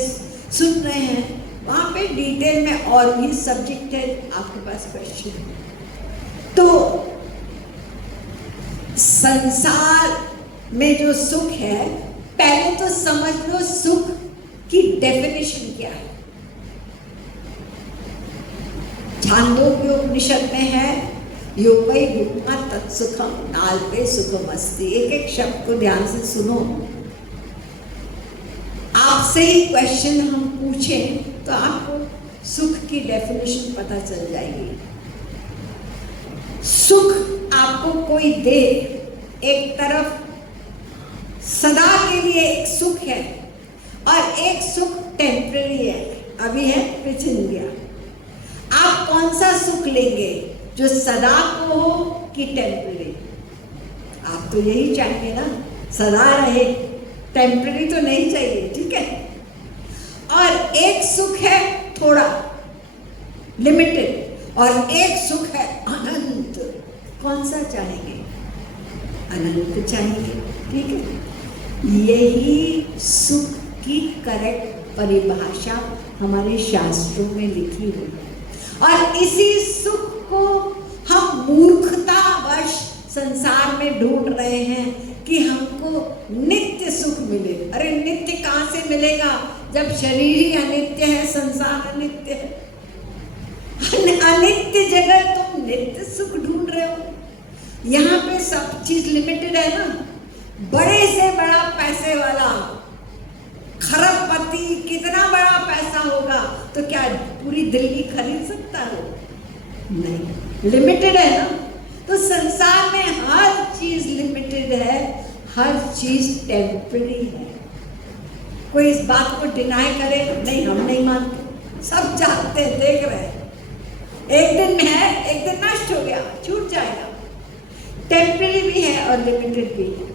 सुन रहे हैं, वहाँ पे डिटेल में और भी सब्जेक्ट है, आपके पास क्वेश्चन है तो संसार में जो सुख है, पहले तो समझ लो सुख की डेफिनेशन क्या है। छांदोग्य उपनिषद में है, योगै युक्मा तत्सुखम नाल्पे सुखम अस्ति। एक एक शब्द को ध्यान से सुनो। आपसे ही क्वेश्चन हम पूछें तो आपको सुख की डेफिनेशन पता चल जाएगी। सुख आपको कोई दे, एक तरफ सदा के लिए एक सुख है और एक सुख टेम्पररी है, अभी है फिर छिन गया। आप कौन सा सुख लेंगे, जो सदा को हो कि टेम्पररी? आप तो यही चाहेंगे ना, सदा रहे, टेम्पररी तो नहीं चाहिए, ठीक है। और एक सुख है थोड़ा लिमिटेड, और एक सुख है अनंत। कौन सा चाहेंगे? अनंत चाहेंगे, ठीक है। यही सुख की करेक्ट परिभाषा हमारे शास्त्रों में लिखी हुई है। और इसी सुख को हम मूर्खतावश संसार में ढूंढ रहे हैं कि हमको नित्य सुख मिले। अरे नित्य कहाँ से मिलेगा, जब शरीर ही अनित्य है, संसार अनित्य है। अनित्य जगह तुम नित्य सुख ढूंढ रहे हो। यहाँ पे सब चीज लिमिटेड है ना। बड़े से बड़ा पैसे वाला खरबपति, कितना बड़ा पैसा होगा तो क्या पूरी दिल्ली खरीद सकता है? नहीं, लिमिटेड है ना। तो संसार में हर चीज लिमिटेड है, हर चीज टेम्पररी है। कोई इस बात को डिनाई करे? नहीं, हम नहीं मानते, सब जानते हैं, देख रहे हैं। एक दिन में है, एक दिन नष्ट हो गया, छूट जाएगा। टेम्पररी भी है और लिमिटेड भी है।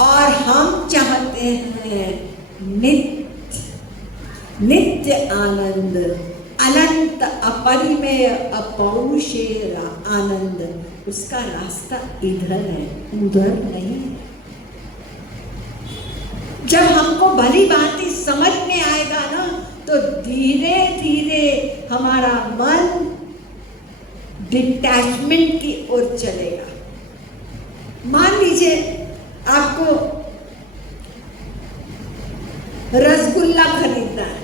और हम चाहते हैं नित्य आनंद, अनंत अपरिमेय अपौरुषेय आनंद। उसका रास्ता इधर है, उधर नहीं है। जब हमको भली भांति समझ में आएगा ना, तो धीरे धीरे हमारा मन डिटैचमेंट की ओर चलेगा। मान लीजिए आपको रसगुल्ला खरीदना है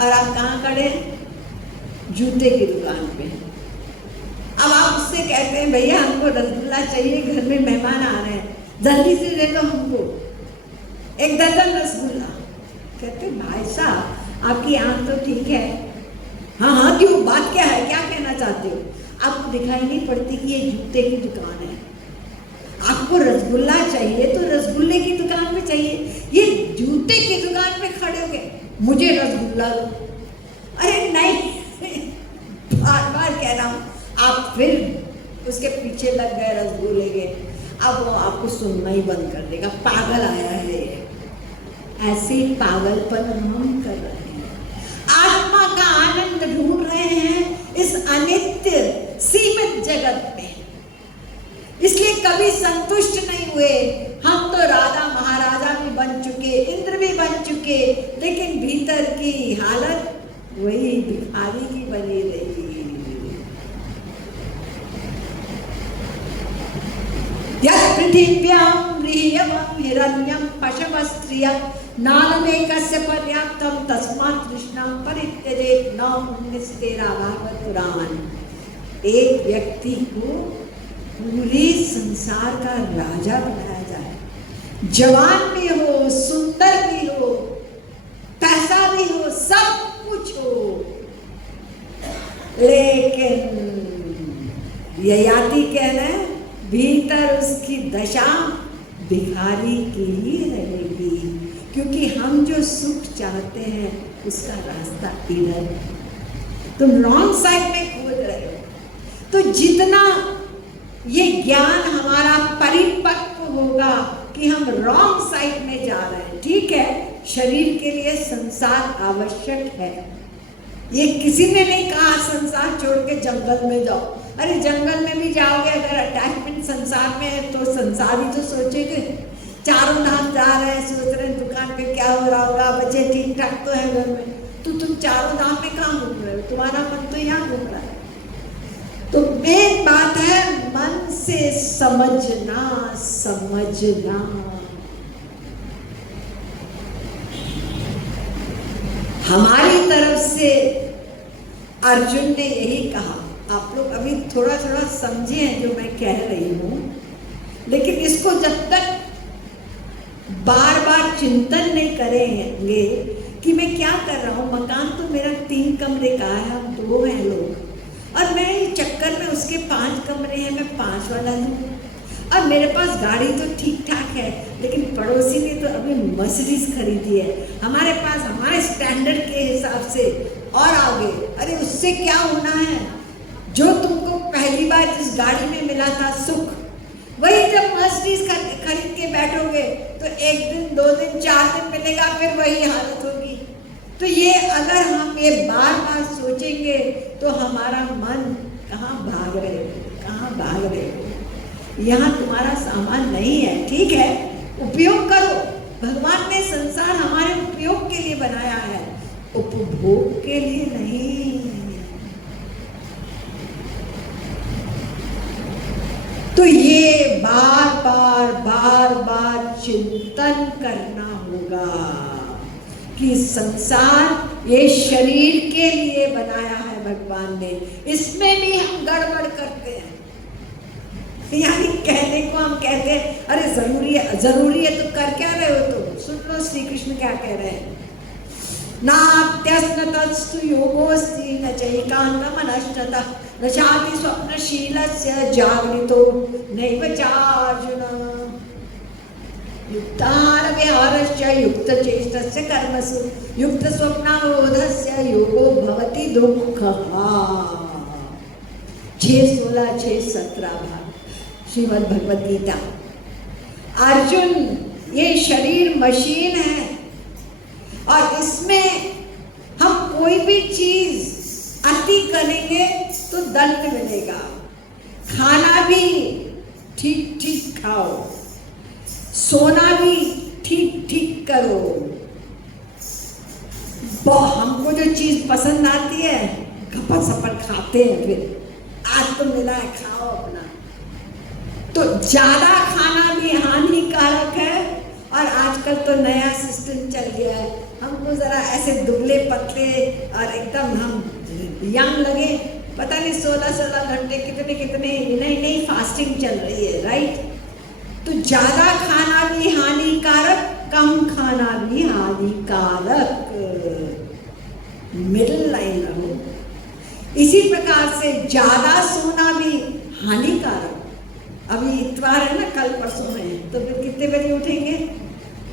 और आप कहाँ खड़े हैं? जूते की दुकान पे। अब आप उससे कहते हैं भैया हमको रसगुल्ला चाहिए, घर में मेहमान आ रहे हैं, जल्दी से दे दो हमको एक दर्जन रसगुल्ला। कहते भाई साहब आपकी आंख तो ठीक है। हाँ हाँ क्यों, बात क्या है, क्या कहना चाहते हो? आपको दिखाई नहीं पड़ती कि ये जूते की दुकान है? आपको रसगुल्ला चाहिए तो रसगुल्ले की दुकान में चाहिए, ये जूते की दुकान में खड़े हो गए मुझे रसगुल्ला दो। अरे नहीं, बार बार कह रहा हूँ, आप फिर उसके पीछे लग गए रसगुल्ले के। अब वो आपको सुनना ही बंद कर देगा, पागल आया है। ऐसे पागलपन हम कर रहे हैं। आत्मा का आनंद ढूंढ रहे हैं इस अनित्य सीमित जगत में, इसलिए कभी संतुष्ट नहीं हुए। हम तो राजा महाराजा भी बन चुके, इंद्र भी बन चुके, लेकिन भीतर की हालत वही भिखारी की बनी रही। यत् पृथिव्यां ह्रियवं हिरण्यं पशवस्त्रियं नालमेकस्य पर्याप्तं तस्मात् तृष्णां परित्यजेत् नौ 19 13 भागवत पुराण। एक व्यक्ति को पूरे संसार का राजा बनाया जाए, जवान भी हो, सुंदर भी हो, पैसा भी हो, सब कुछ हो, लेकिन ययाति कह रहे हैं भीतर उसकी दशा भिखारी की ही रहेगी, क्योंकि हम जो सुख चाहते हैं उसका रास्ता इधर है, तुम रॉन्ग साइड में कूद रहे हो। तो जितना ये ज्ञान हमारा परिपक्व होगा कि हम रॉन्ग साइड में जा रहे हैं, ठीक है, शरीर के लिए संसार आवश्यक है, ये किसी ने नहीं कहा संसार छोड़ के जंगल में जाओ। अरे जंगल में भी जाओगे, अगर अटैचमेंट संसार में है तो संसार ही तो सोचेंगे। चारों धाम जा रहे हैं, सोच रहे हैं दुकान पे क्या हो रहा होगा, बच्चे ठीक ठाक तो है घर में, तो तुम चारों धाम में कहाँ घूम रहे हो, तुम्हारा मन तो यहाँ घूम रहा है। तो मेन बात है मन से समझना, समझना। हमारी तरफ से अर्जुन ने यही कहा, आप लोग अभी थोड़ा थोड़ा समझे हैं जो मैं कह रही हूं, लेकिन इसको जब तक बार बार चिंतन नहीं करेंगे कि मैं क्या कर रहा हूं, मकान तो मेरा 3 कमरे का है, हम 2 हैं लोग, और मैं इस चक्कर में उसके 5 कमरे हैं, मैं 5 वाला लूँ, और मेरे पास गाड़ी तो ठीक ठाक है, लेकिन पड़ोसी ने तो अभी मर्सिडीज खरीदी है, हमारे पास हमारे स्टैंडर्ड के हिसाब से और आगे। अरे उससे क्या होना है, जो तुमको पहली बार जिस गाड़ी में मिला था सुख, वही जब मर्सिडीज खरीद के बैठोगे तो 1 दिन 2 दिन 4 दिन मिलेगा, फिर वही हालत होगी। तो ये अगर हम ये बार बार सोचेंगे तो हमारा मन कहाँ भाग रहे हो, कहाँ भाग रहे हो, यहाँ तुम्हारा सामान नहीं है, ठीक है, उपयोग करो। भगवान ने संसार हमारे उपयोग के लिए बनाया है, उपभोग के लिए नहीं। तो ये बार बार चिंतन करना होगा कि संसार ये शरीर के लिए बनाया है भगवान ने, इसमें भी हम गड़बड़ करते हैं। यानी कहने को हम कहते हैं अरे जरूरी है तो कर क्या रहे हो तुम। सुन लो श्री कृष्ण क्या कह रहे हैं, नाप्यस्न तत्सु योगोस्ति न चैकान्तमनश्चतः न शाति स्वप्नशीलस्य जागरितो नैव चार्जुन युक्ताहार विहारस्य युक्तचेष्टस्य कर्मसु युक्तस्वप्नावबोधस्य योगो भवति दुःखः। 6:16, 6:17 भाग श्रीमद् भगवद गीता। अर्जुन, ये शरीर मशीन है और इसमें हम कोई भी चीज अति करेंगे तो दंड मिलेगा। खाना भी ठीक ठीक खाओ, सोना भी ठीक ठीक करो। हमको जो चीज पसंद आती है घपट सपट खाते हैं, फिर आज तो मिला है खाओ अपना। तो ज्यादा खाना भी हानिकारक है, और आजकल तो नया सिस्टम चल गया है, हमको जरा ऐसे दुबले पतले और एकदम हम यंग लगे, पता नहीं 16 घंटे कितने नई फास्टिंग चल रही है, राइट। तो ज्यादा खाना भी हानिकारक, कम खाना भी हानिकारक, मिडिल लाइन रहो। इसी प्रकार से ज्यादा सोना भी हानिकारक। अभी इतवार है ना, कल परसों है, तो फिर कितने बजे उठेंगे?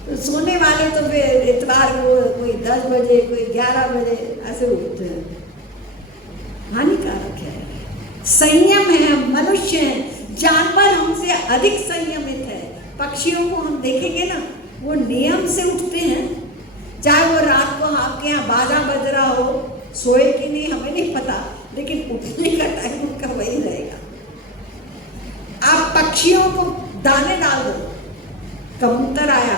तो सोने वाले तो फिर इतवार को कोई 10 बजे, कोई 11 बजे ऐसे उठते हैं, हानिकारक है। संयम है, मनुष्य है, जानवर हमसे अधिक संयमित है। पक्षियों को हम देखेंगे ना, वो नियम से उठते हैं, चाहे वो रात को आपके यहाँ बाजा बज रहा हो, सोए कि नहीं हमें नहीं पता, लेकिन उठने का टाइम उनका वही रहेगा। आप पक्षियों को दाने डाल दो, कबूतर आया,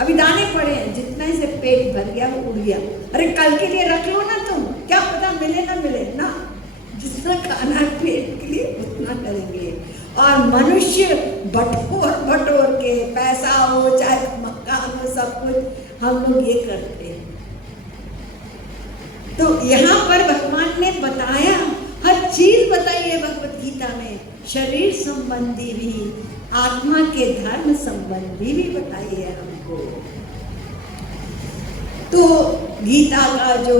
अभी दाने पड़े हैं, जितना ही से पेट भर गया वो उड़ गया, अरे कल के लिए रख लो ना, तुम क्या पता मिले ना मिले ना, जितना खाना है पेट के लिए उतना करेंगे। और मनुष्य बटोर के, पैसा हो चाहे मकान हो, सब कुछ हम लोग ये करते हैं। तो यहाँ पर भगवान ने बताया, हर चीज बताई है भगवत गीता में, शरीर संबंधी भी, आत्मा के धर्म संबंधी भी बताई है हमको। तो गीता का जो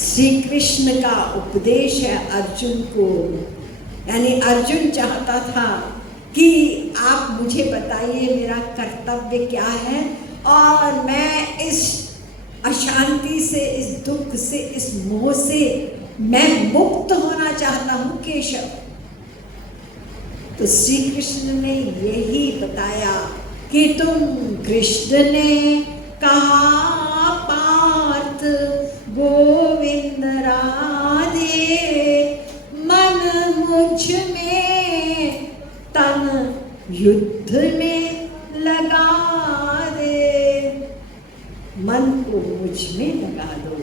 श्री कृष्ण का उपदेश है अर्जुन को, यानी अर्जुन चाहता था कि आप मुझे बताइए मेरा कर्तव्य क्या है और मैं इस अशांति से, इस दुख से, इस मोह से मैं मुक्त होना चाहता हूँ केशव। तो श्री कृष्ण ने यही बताया कि तुम कृष्ण ने कहा पार्थ गोविंद राधे, मन मुझ में तन युद्ध में लगा दे। मन को मुझ में लगा दो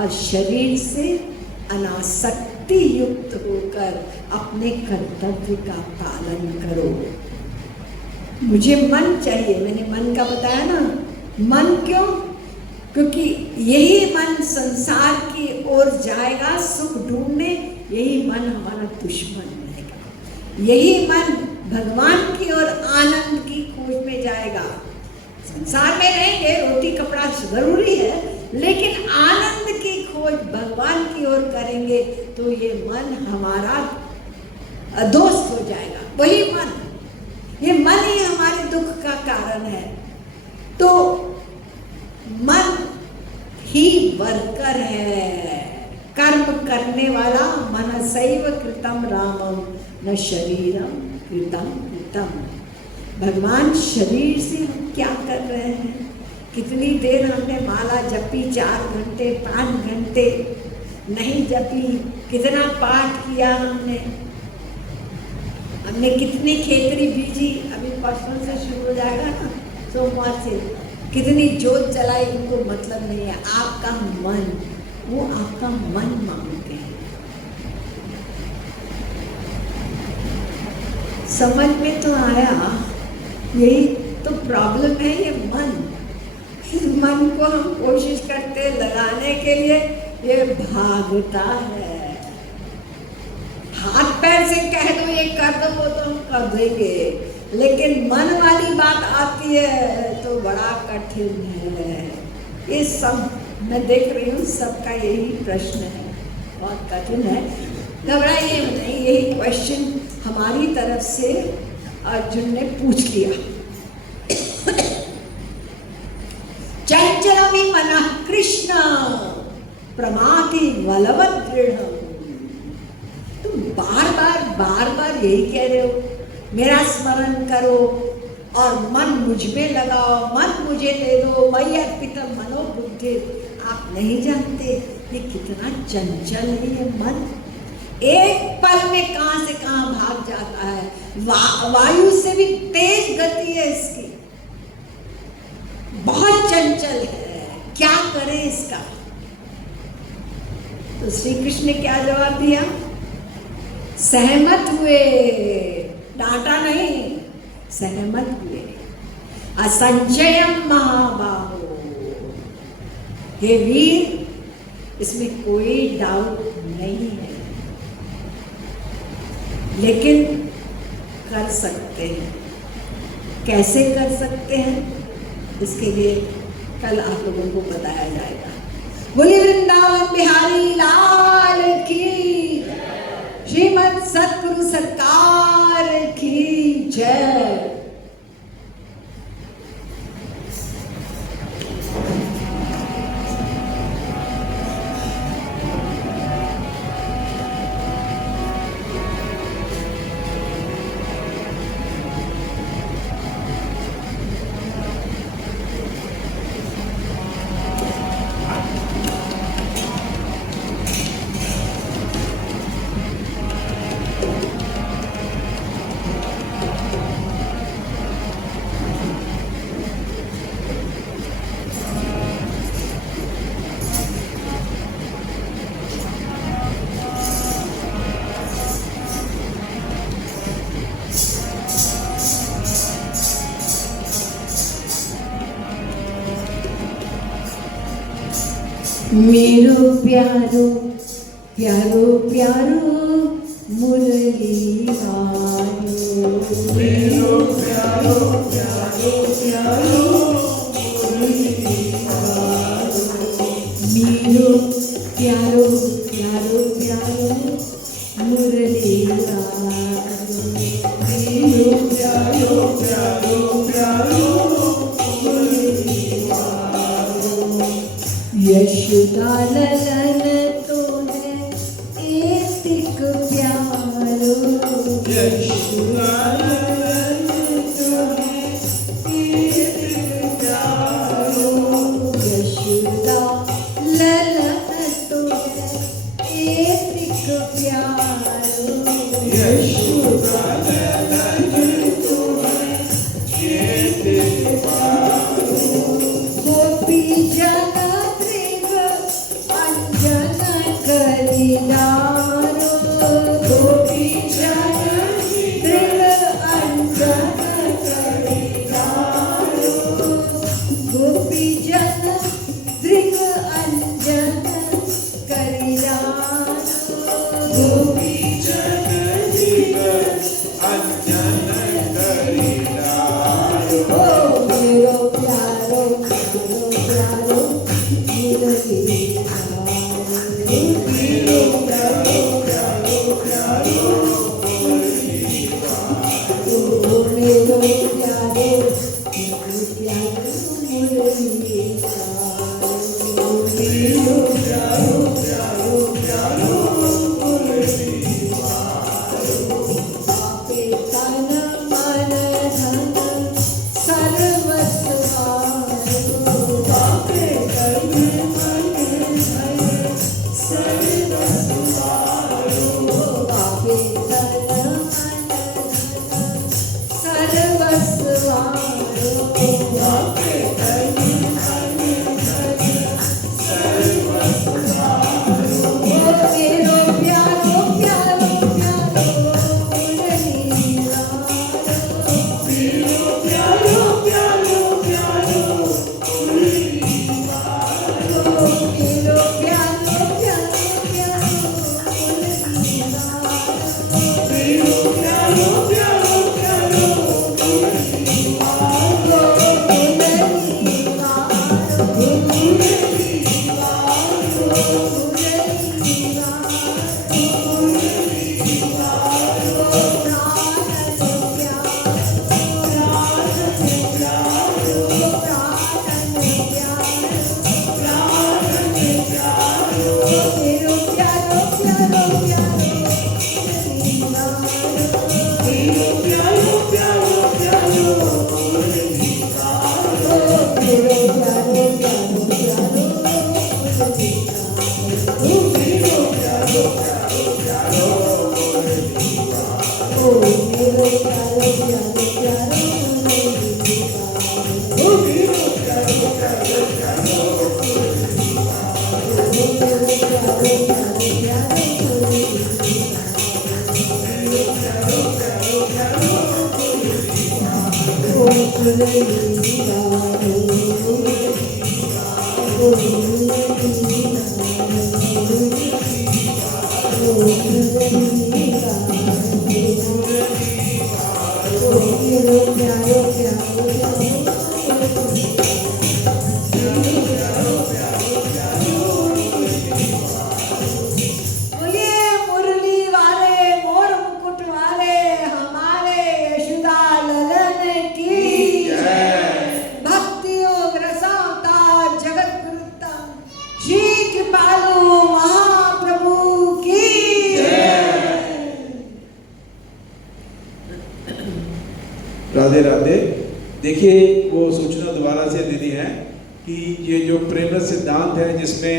और शरीर से अनासक्ति युक्त होकर अपने कर्तव्य का पालन करो। मुझे मन चाहिए, मैंने मन का बताया ना। मन क्यों? क्योंकि यही मन संसार की ओर जाएगा सुख ढूंढने, यही मन हमारा दुश्मन रहेगा। यही मन भगवान की ओर आनंद की खोज में जाएगा। संसार में रहेंगे, रोटी कपड़ा जरूरी है, लेकिन आनंद की खोज भगवान की ओर करेंगे तो ये मन हमारा दोस्त हो जाएगा। वही मन, ये मन ही हमारे दुख का कारण है। तो मन ही वर्कर है, कर्म करने वाला। मनसैव कृतं रामम न शरीरम कृतं कृतं। भगवान शरीर से हम क्या कर रहे हैं? कितनी देर हमने माला जपी, 4 घंटे 5 घंटे नहीं जपी, कितना पाठ किया हमने कितनी खेतरी बीजी, अभी परसों से शुरू हो जाएगा ना, सोमवार से कितनी जोत जलाई, उनको मतलब नहीं है। आपका मन, वो आपका मन मांगते हैं। समझ में तो आया? यही तो प्रॉब्लम है, ये मन। इस मन को हम कोशिश करते लगाने के लिए, ये भागता है। हाथ पैर से कह दो ये कर दो, वो तो हम कर देंगे, लेकिन मन वाली बात आती है तो बड़ा कठिन है। ये सब मैं देख रही हूँ, सबका यही प्रश्न है, बहुत कठिन है। घबराइए नहीं, यही क्वेश्चन हमारी तरफ से अर्जुन ने पूछ लिया। चंचलमि मनः कृष्ण प्रमाथि बलवत् दृढ़म्। तुम बार बार यही कह रहे हो, मेरा स्मरण करो और मन मुझ में लगाओ, मन मुझे दे दो, मयि अर्पितं मनो बुद्धि। आप नहीं जानते ये कितना चंचल है ये मन। एक पल में कहां से कहां भाग जाता है। वायु से भी तेज गति है इसकी, बहुत चंचल है। क्या करें इसका? तो श्री कृष्ण ने क्या जवाब दिया? सहमत हुए, डांटा नहीं, सहमत हुए। असंशयम महाबाहो, हे वीर, इसमें कोई डाउट नहीं है, लेकिन कर सकते हैं। कैसे कर सकते हैं, इसके लिए कल आप लोगों को बताया जाएगा। बोलिए वृंदावन बिहारी लाल की, श्रीमद् सतगुरु सरकार की जय। मेरो प्यारो प्यारो प्यारो मुरली वालो, मेरो प्यारो प्यारो प्यारो मुरली यशोदा ललन तोहे एतिक प्यारो यशोदा ललन तोहे एतिक प्यारो यशोदा ललन तोहे एतिक प्यारो यशोदा ललन तोहे एतिक प्यारो गोपी जन त्रिग अंजन करिदारो गोपी जन त्रिग अंजन करिदारो गोपी जन त्रिग अंजन करिदारो गोपी जन त्रिग अंजन करिदारो ओ मेरो प्यारो प्यारो प्यारो मुरली मेरो प्यारो प्यारो प्यारो ओ मेरो प्यारो प्यारो प्यारो मुरली मेरो प्यारो प्यारो प्यारो आपे तन मन धन सर्वस्वारो आपे तन मन धन सर्वस्वारो आपे तन मन धन सर्वस्वारो आपे तन मन धन सर्वस्वारो ओ मेरो प्यारो प्यारो प्यारो मुरली मेरो प्यारो प्यारो प्यारो मेरो प्यारो प्यारो प्यारो मुरली मेरो प्यारो प्यारो प्यारो बोलिए मुरली वाले मोर मुकुट वाले हमारे यशोदा ललन की भक्ति योग रसावतार जगत गुरुतम श्री कृपालु महाप्रभु की राधे राधे। देखिए वो सूचना दोबारा से देनी है कि ये जो प्रेम रस सिद्धांत है जिसमें